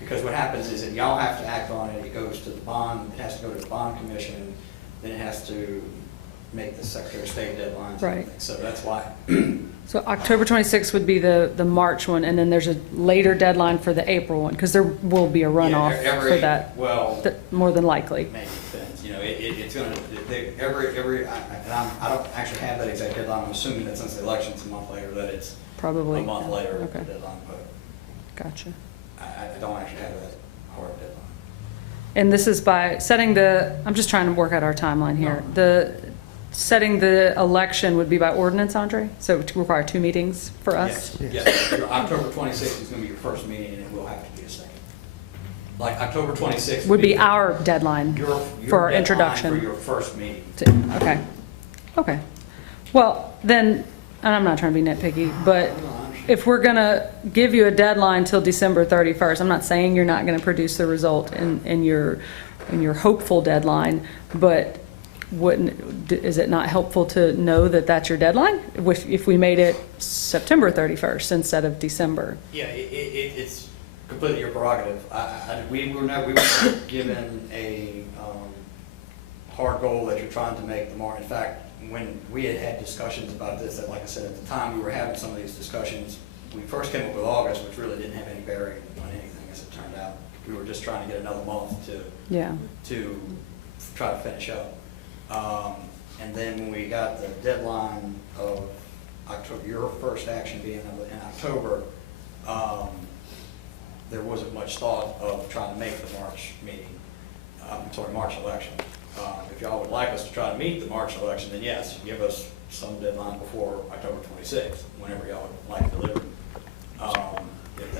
Because what happens is that y'all have to act on it, it goes to the bond, it has to go to the bond commission, then it has to make the Secretary of State deadlines. Right. So that's why. So October 26th would be the March one, and then there's a later deadline for the April one, because there will be a runoff for that. Well, more than likely. Maybe depends. You know, it's going to I don't actually have that exact deadline. I'm assuming that since the election's a month later, that it's probably a month later okay. the deadline. But gotcha. I don't actually have that hard deadline. And this is by setting the. I'm just trying to work out our timeline here. Setting the election would be by ordinance, Andre? So it would require 2 meetings for us? Yes. Your October 26th is going to be your first meeting, and it will have to be a second. Like October 26th would be our deadline your for our deadline introduction. for your first meeting. Okay. Okay. Well, then, and I'm not trying to be nitpicky, but if we're going to give you a deadline till December 31st, I'm not saying you're not going to produce the result in your hopeful deadline, but is it not helpful to know that that's your deadline if we made it September 31st instead of December? Yeah, it's completely your prerogative. We were not given a hard goal that you're trying to make the March. In fact, when we had discussions about this, like I said, at the time we were having some of these discussions, we first came up with August, which really didn't have any bearing on anything, as it turned out. We were just trying to get another month to try to finish up. And then when we got the deadline of October, your first action being in October, there wasn't much thought of trying to make the March meeting, March election. If y'all would like us to try to meet the March election, then yes, give us some deadline before October 26th, whenever y'all would like to deliver. If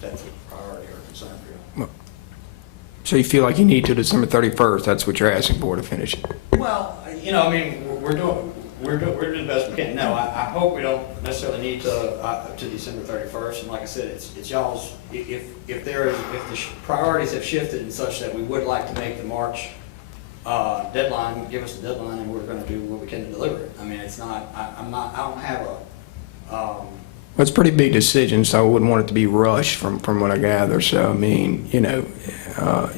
that's a priority or concern for y'all. So you feel like you need to December 31st, that's what you're asking for to finish it? Well, you know, I mean, we're doing the best we can. No, I hope we don't necessarily need to December 31st. And like I said, it's y'all's. If the priorities have shifted in such that we would like to make the March deadline, give us the deadline, and we're going to do what we can to deliver it. I mean, it's not. I don't have Well, it's a pretty big decision, so I wouldn't want it to be rushed from what I gather. So, I mean, you know,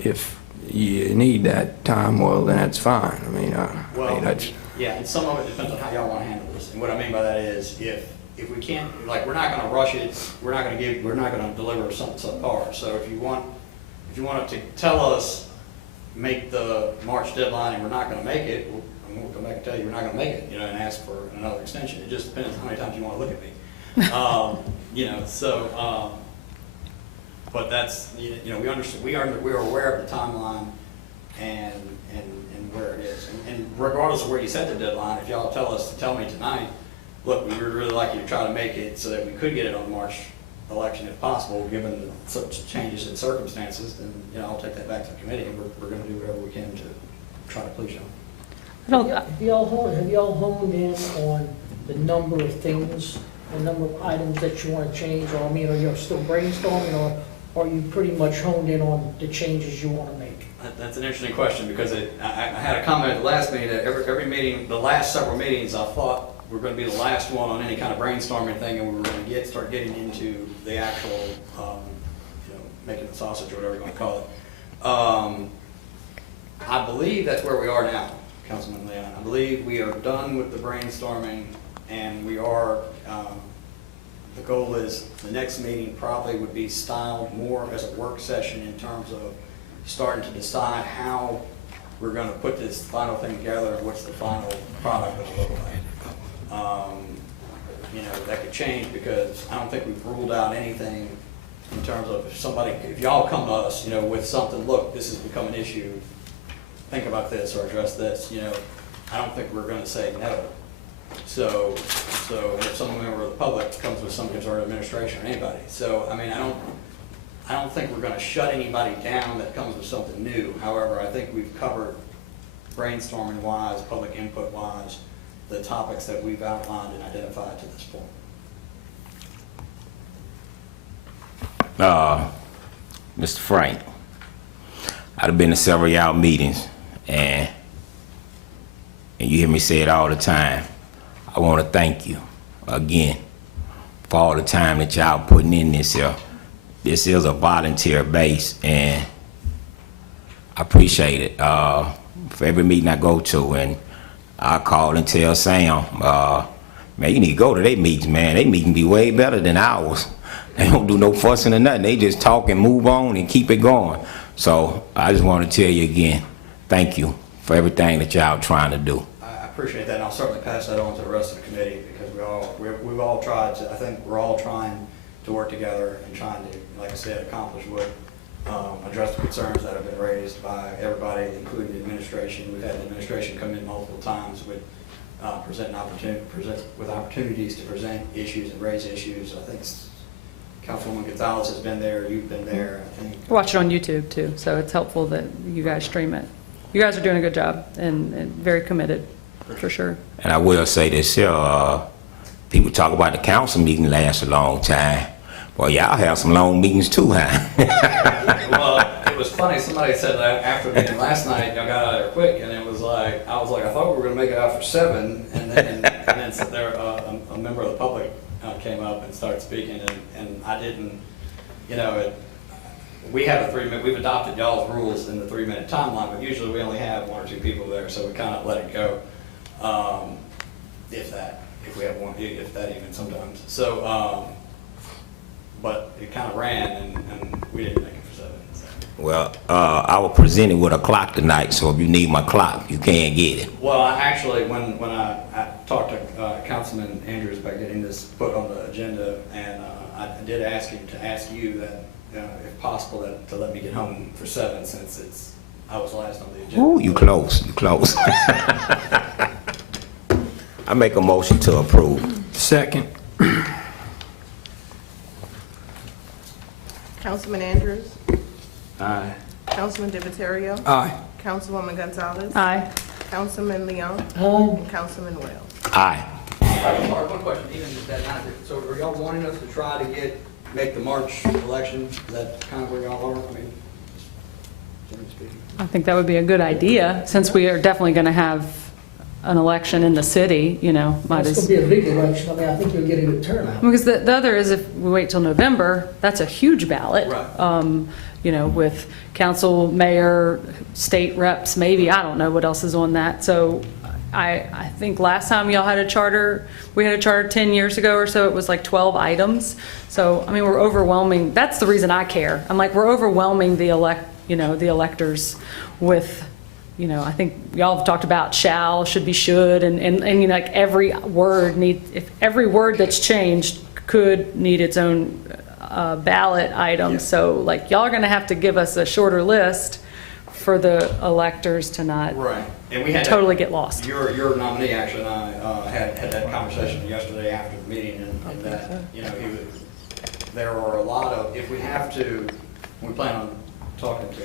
if you need that time, well, then that's fine. I mean, that's... Yeah, and some of it depends on how y'all want to handle this. And what I mean by that is, if we can't, like, we're not going to rush it, we're not going to deliver something subpar. So if you want to tell us, make the March deadline and we're not going to make it, we'll come back and tell you we're not going to make it, you know, and ask for another extension. It just depends on how many times you want to look at me. You know, so, but that's, you know, we understand, we are aware of the timeline and where it is. And regardless of where you set the deadline, if y'all tell me tonight, look, we would really like you to try to make it so that we could get it on the March election if possible, given such changes in circumstances, then, you know, I'll take that back to the committee and we're going to do whatever we can to try to please y'all. Have y'all honed in on the number of things, the number of items that you want to change, or, I mean, are you still brainstorming, or are you pretty much honed in on the changes you want to make? That's an interesting question, because I had a comment at the last meeting that every meeting, the last several meetings, I thought were going to be the last one on any kind of brainstorming thing, and we were going to start getting into the actual, you know, making the sausage or whatever you want to call it. I believe that's where we are now, Councilman Leon. I believe we are done with the brainstorming, and we are, the goal is the next meeting probably would be styled more as a work session in terms of starting to decide how we're going to put this final thing together and what's the final product going to look like. You know, that could change because I don't think we've ruled out anything in terms of if y'all come to us, you know, with something, look, this has become an issue, think about this or address this, you know, I don't think we're going to say no. So if some member of the public comes with some concern, administration or anybody. So, I mean, I don't think we're going to shut anybody down that comes with something new. However, I think we've covered brainstorming-wise, public input-wise, the topics that we've outlined and identified to this point. Mr. Frank, I've been to several of y'all meetings, and you hear me say it all the time. I want to thank you again for all the time that y'all putting in this here. This is a volunteer base, and I appreciate it. For every meeting I go to, and I call and tell Sam, man, you need to go to their meetings, man. They meetings be way better than ours. They don't do no fussing or nothing. They just talk and move on and keep it going. So I just want to tell you again, thank you for everything that y'all trying to do. I appreciate that, and I'll certainly pass that on to the rest of the committee because we've all tried to. I think we're all trying to work together and trying to, like I said, accomplish what address the concerns that have been raised by everybody, including the administration. We've had the administration come in multiple times with present with opportunities to present issues and raise issues. I think Councilwoman Gonzalez has been there. You've been there. I think. Watch it on YouTube too, so it's helpful that you guys stream it. You guys are doing a good job and very committed, for sure. And I will say this here, people talk about the council meeting lasts a long time. Well, y'all have some long meetings too, huh? Well, it was funny. Somebody said that after the meeting last night, y'all got out of there quick, and it was like, I thought we were going to make it out for 7, and then there, a member of the public came up and started speaking, and I didn't, you know, we have we've adopted y'all's rules in the 3-minute timeline, but usually we only have 1 or 2 people there, so we kind of let it go, if we have one, if that even sometimes. So, but it kind of ran, and we didn't make it for 7. So. Well, I was presented with a clock tonight, so if you need my clock, you can't get it. Well, actually, when I talked to Councilman Andrews about getting this put on the agenda, and I did ask him to ask you that, if possible, to let me get home for 7, since I was last on the agenda. Ooh, you close, you close. I make a motion to approve. Second. Councilman Andrews? Aye. Councilman Divatario? Aye. Councilwoman Gonzalez? Aye. Councilman Leon? Aye. And Councilman Wells? Aye. Sorry, one question, even if that not, so are y'all wanting us to try to make the March election? Is that kind of where y'all are? I mean, generally speaking. I think that would be a good idea, since we are definitely going to have an election in the city, you know, might It's as. going to be a big election. I mean, I think you'll get a good turnout. Because the other is if we wait till November, that's a huge ballot. Right. You know, with council, mayor, state reps, maybe, I don't know what else is on that. So I think last time y'all had a charter, we had a charter 10 years ago or so, it was like 12 items. So, I mean, we're overwhelming, that's the reason I care. I'm like, we're overwhelming the electors with, you know, I think y'all have talked about shall, should be should, and you know, like every word if every word that's changed could need its own ballot item. Yeah. So like y'all are gonna have to give us a shorter list for the electors to not Right. And we had totally get lost. Your nominee actually and I had that conversation yesterday after the meeting, and that, you know, there are a lot of, if we have to, we plan on talking to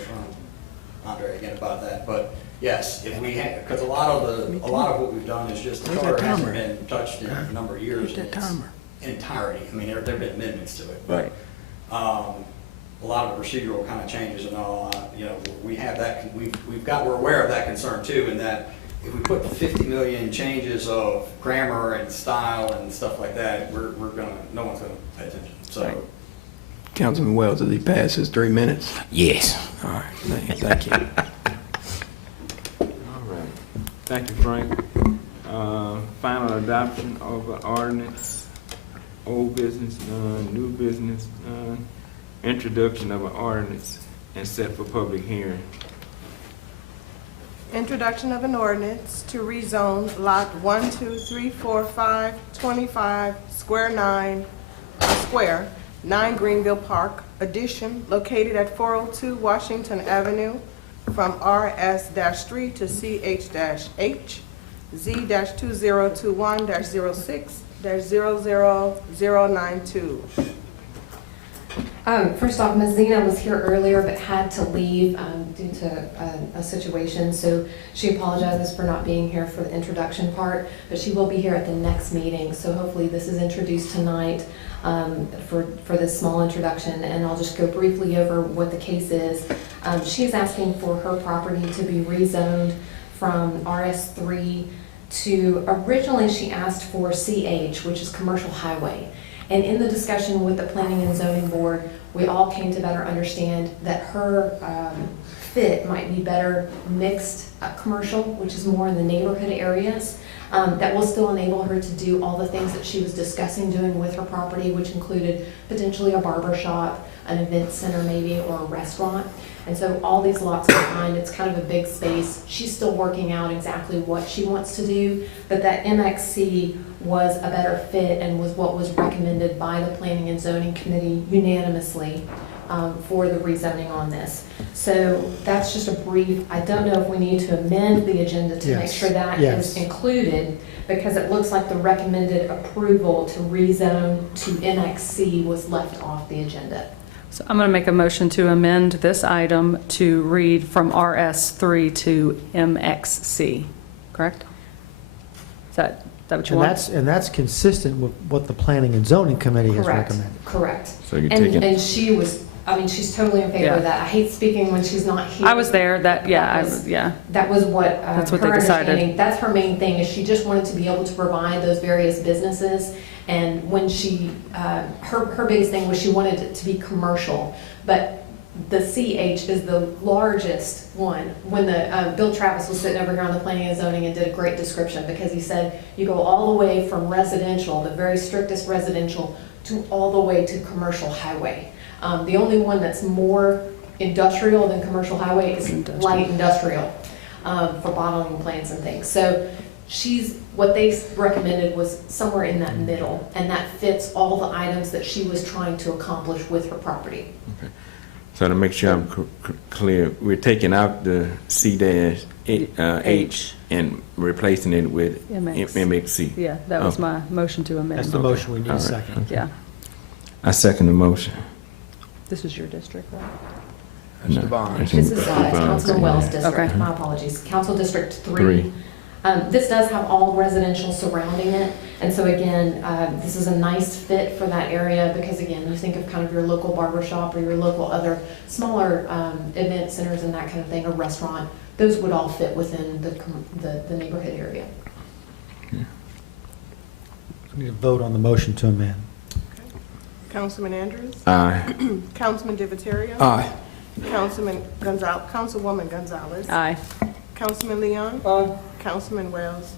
Andre again about that, but yes, if we have, because a lot of what we've done is just, the charter hasn't been touched in a number of years in its entirety. I mean, there have been amendments to it, but a lot of the procedural kind of changes and all, you know, we have that, we're aware of that concern too, and that if we put 50 million changes of grammar and style and stuff like that, no one's gonna pay attention, so. Councilman Wells, did he pass his 3 minutes? Yes. All right, thank you. All right. Thank you, Frank. Final adoption of an ordinance, old business, none, new business, none. Introduction of an ordinance and set for public hearing. Introduction of an ordinance to rezone lot 1, 2, 3, 4, 5, 25, square 9 Greenville Park, addition located at 402 Washington Avenue from RS-3 to CH-H, Z-2021-06-00092. First off, Ms. Zena was here earlier but had to leave due to a situation, so she apologizes for not being here for the introduction part, but she will be here at the next meeting, so hopefully this is introduced tonight for this small introduction, and I'll just go briefly over what the case is. She's asking for her property to be rezoned from RS3 to, originally she asked for CH, which is commercial highway. And in the discussion with the Planning and Zoning Board, we all came to better understand that her fit might be better mixed commercial, which is more in the neighborhood areas, that will still enable her to do all the things that she was discussing doing with her property, which included potentially a barber shop, an event center maybe, or a restaurant. And so all these lots combined, it's kind of a big space. She's still working out exactly what she wants to do, but that MXC was a better fit and was what was recommended by the Planning and Zoning Committee unanimously for the rezoning on this. So that's just a brief. I don't know if we need to amend the agenda to make sure that is included, because it looks like the recommended approval to rezone to MXC was left off the agenda. So I'm going to make a motion to amend this item to read from RS3 to MXC, correct? Is that what you want? And that's consistent with what the Planning and Zoning Committee has recommended. Correct. So you're taking. And she was, I mean, she's totally in favor of that. I hate speaking when she's not here. I was there, That was what That's what her they decided. understanding. That's her main thing, is she just wanted to be able to provide those various businesses. And when she, her biggest thing was she wanted it to be commercial, but the CH is the largest one. When the, Bill Travis was sitting over here on the Planning and Zoning and did a great description, because he said, you go all the way from residential, the very strictest residential, to all the way to commercial highway. The only one that's more industrial than commercial highway is light industrial for bottling plants and things. So what they recommended was somewhere in that middle, and that fits all the items that she was trying to accomplish with her property. Okay. So to make sure I'm clear, we're taking out the C-H and replacing it with MXC. Yeah, that was my motion to amend. That's the motion we need a second. Yeah. I second the motion. This is your district, right? No, This is Councilman Wells District. Okay. My apologies. Council District 3. This does have all residential surrounding it, and so again, this is a nice fit for that area, because again, you think of kind of your local barber shop or your local other smaller event centers and that kind of thing, or restaurant, those would all fit within the neighborhood area. We need to vote on the motion to amend. Councilman Andrews? Aye. Councilman Divatario? Aye. Councilwoman Gonzalez? Aye. Councilman Leon? Aye. Councilman Wells?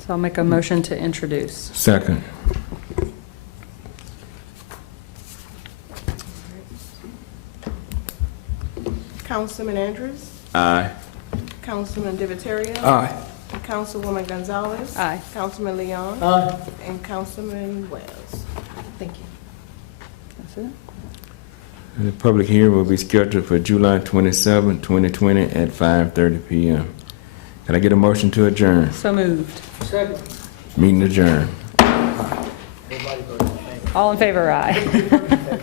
So I'll make a motion to introduce. Second. Councilman Andrews? Aye. Councilman Divatario? Aye. Councilwoman Gonzalez? Aye. Councilman Leon? Aye. And Councilman Wells? Thank you. That's it? The public hearing will be scheduled for July 27, 2020 at 5:30 p.m. Can I get a motion to adjourn? So moved. Second. Meeting adjourned. Everybody voted in favor. All in favor, aye.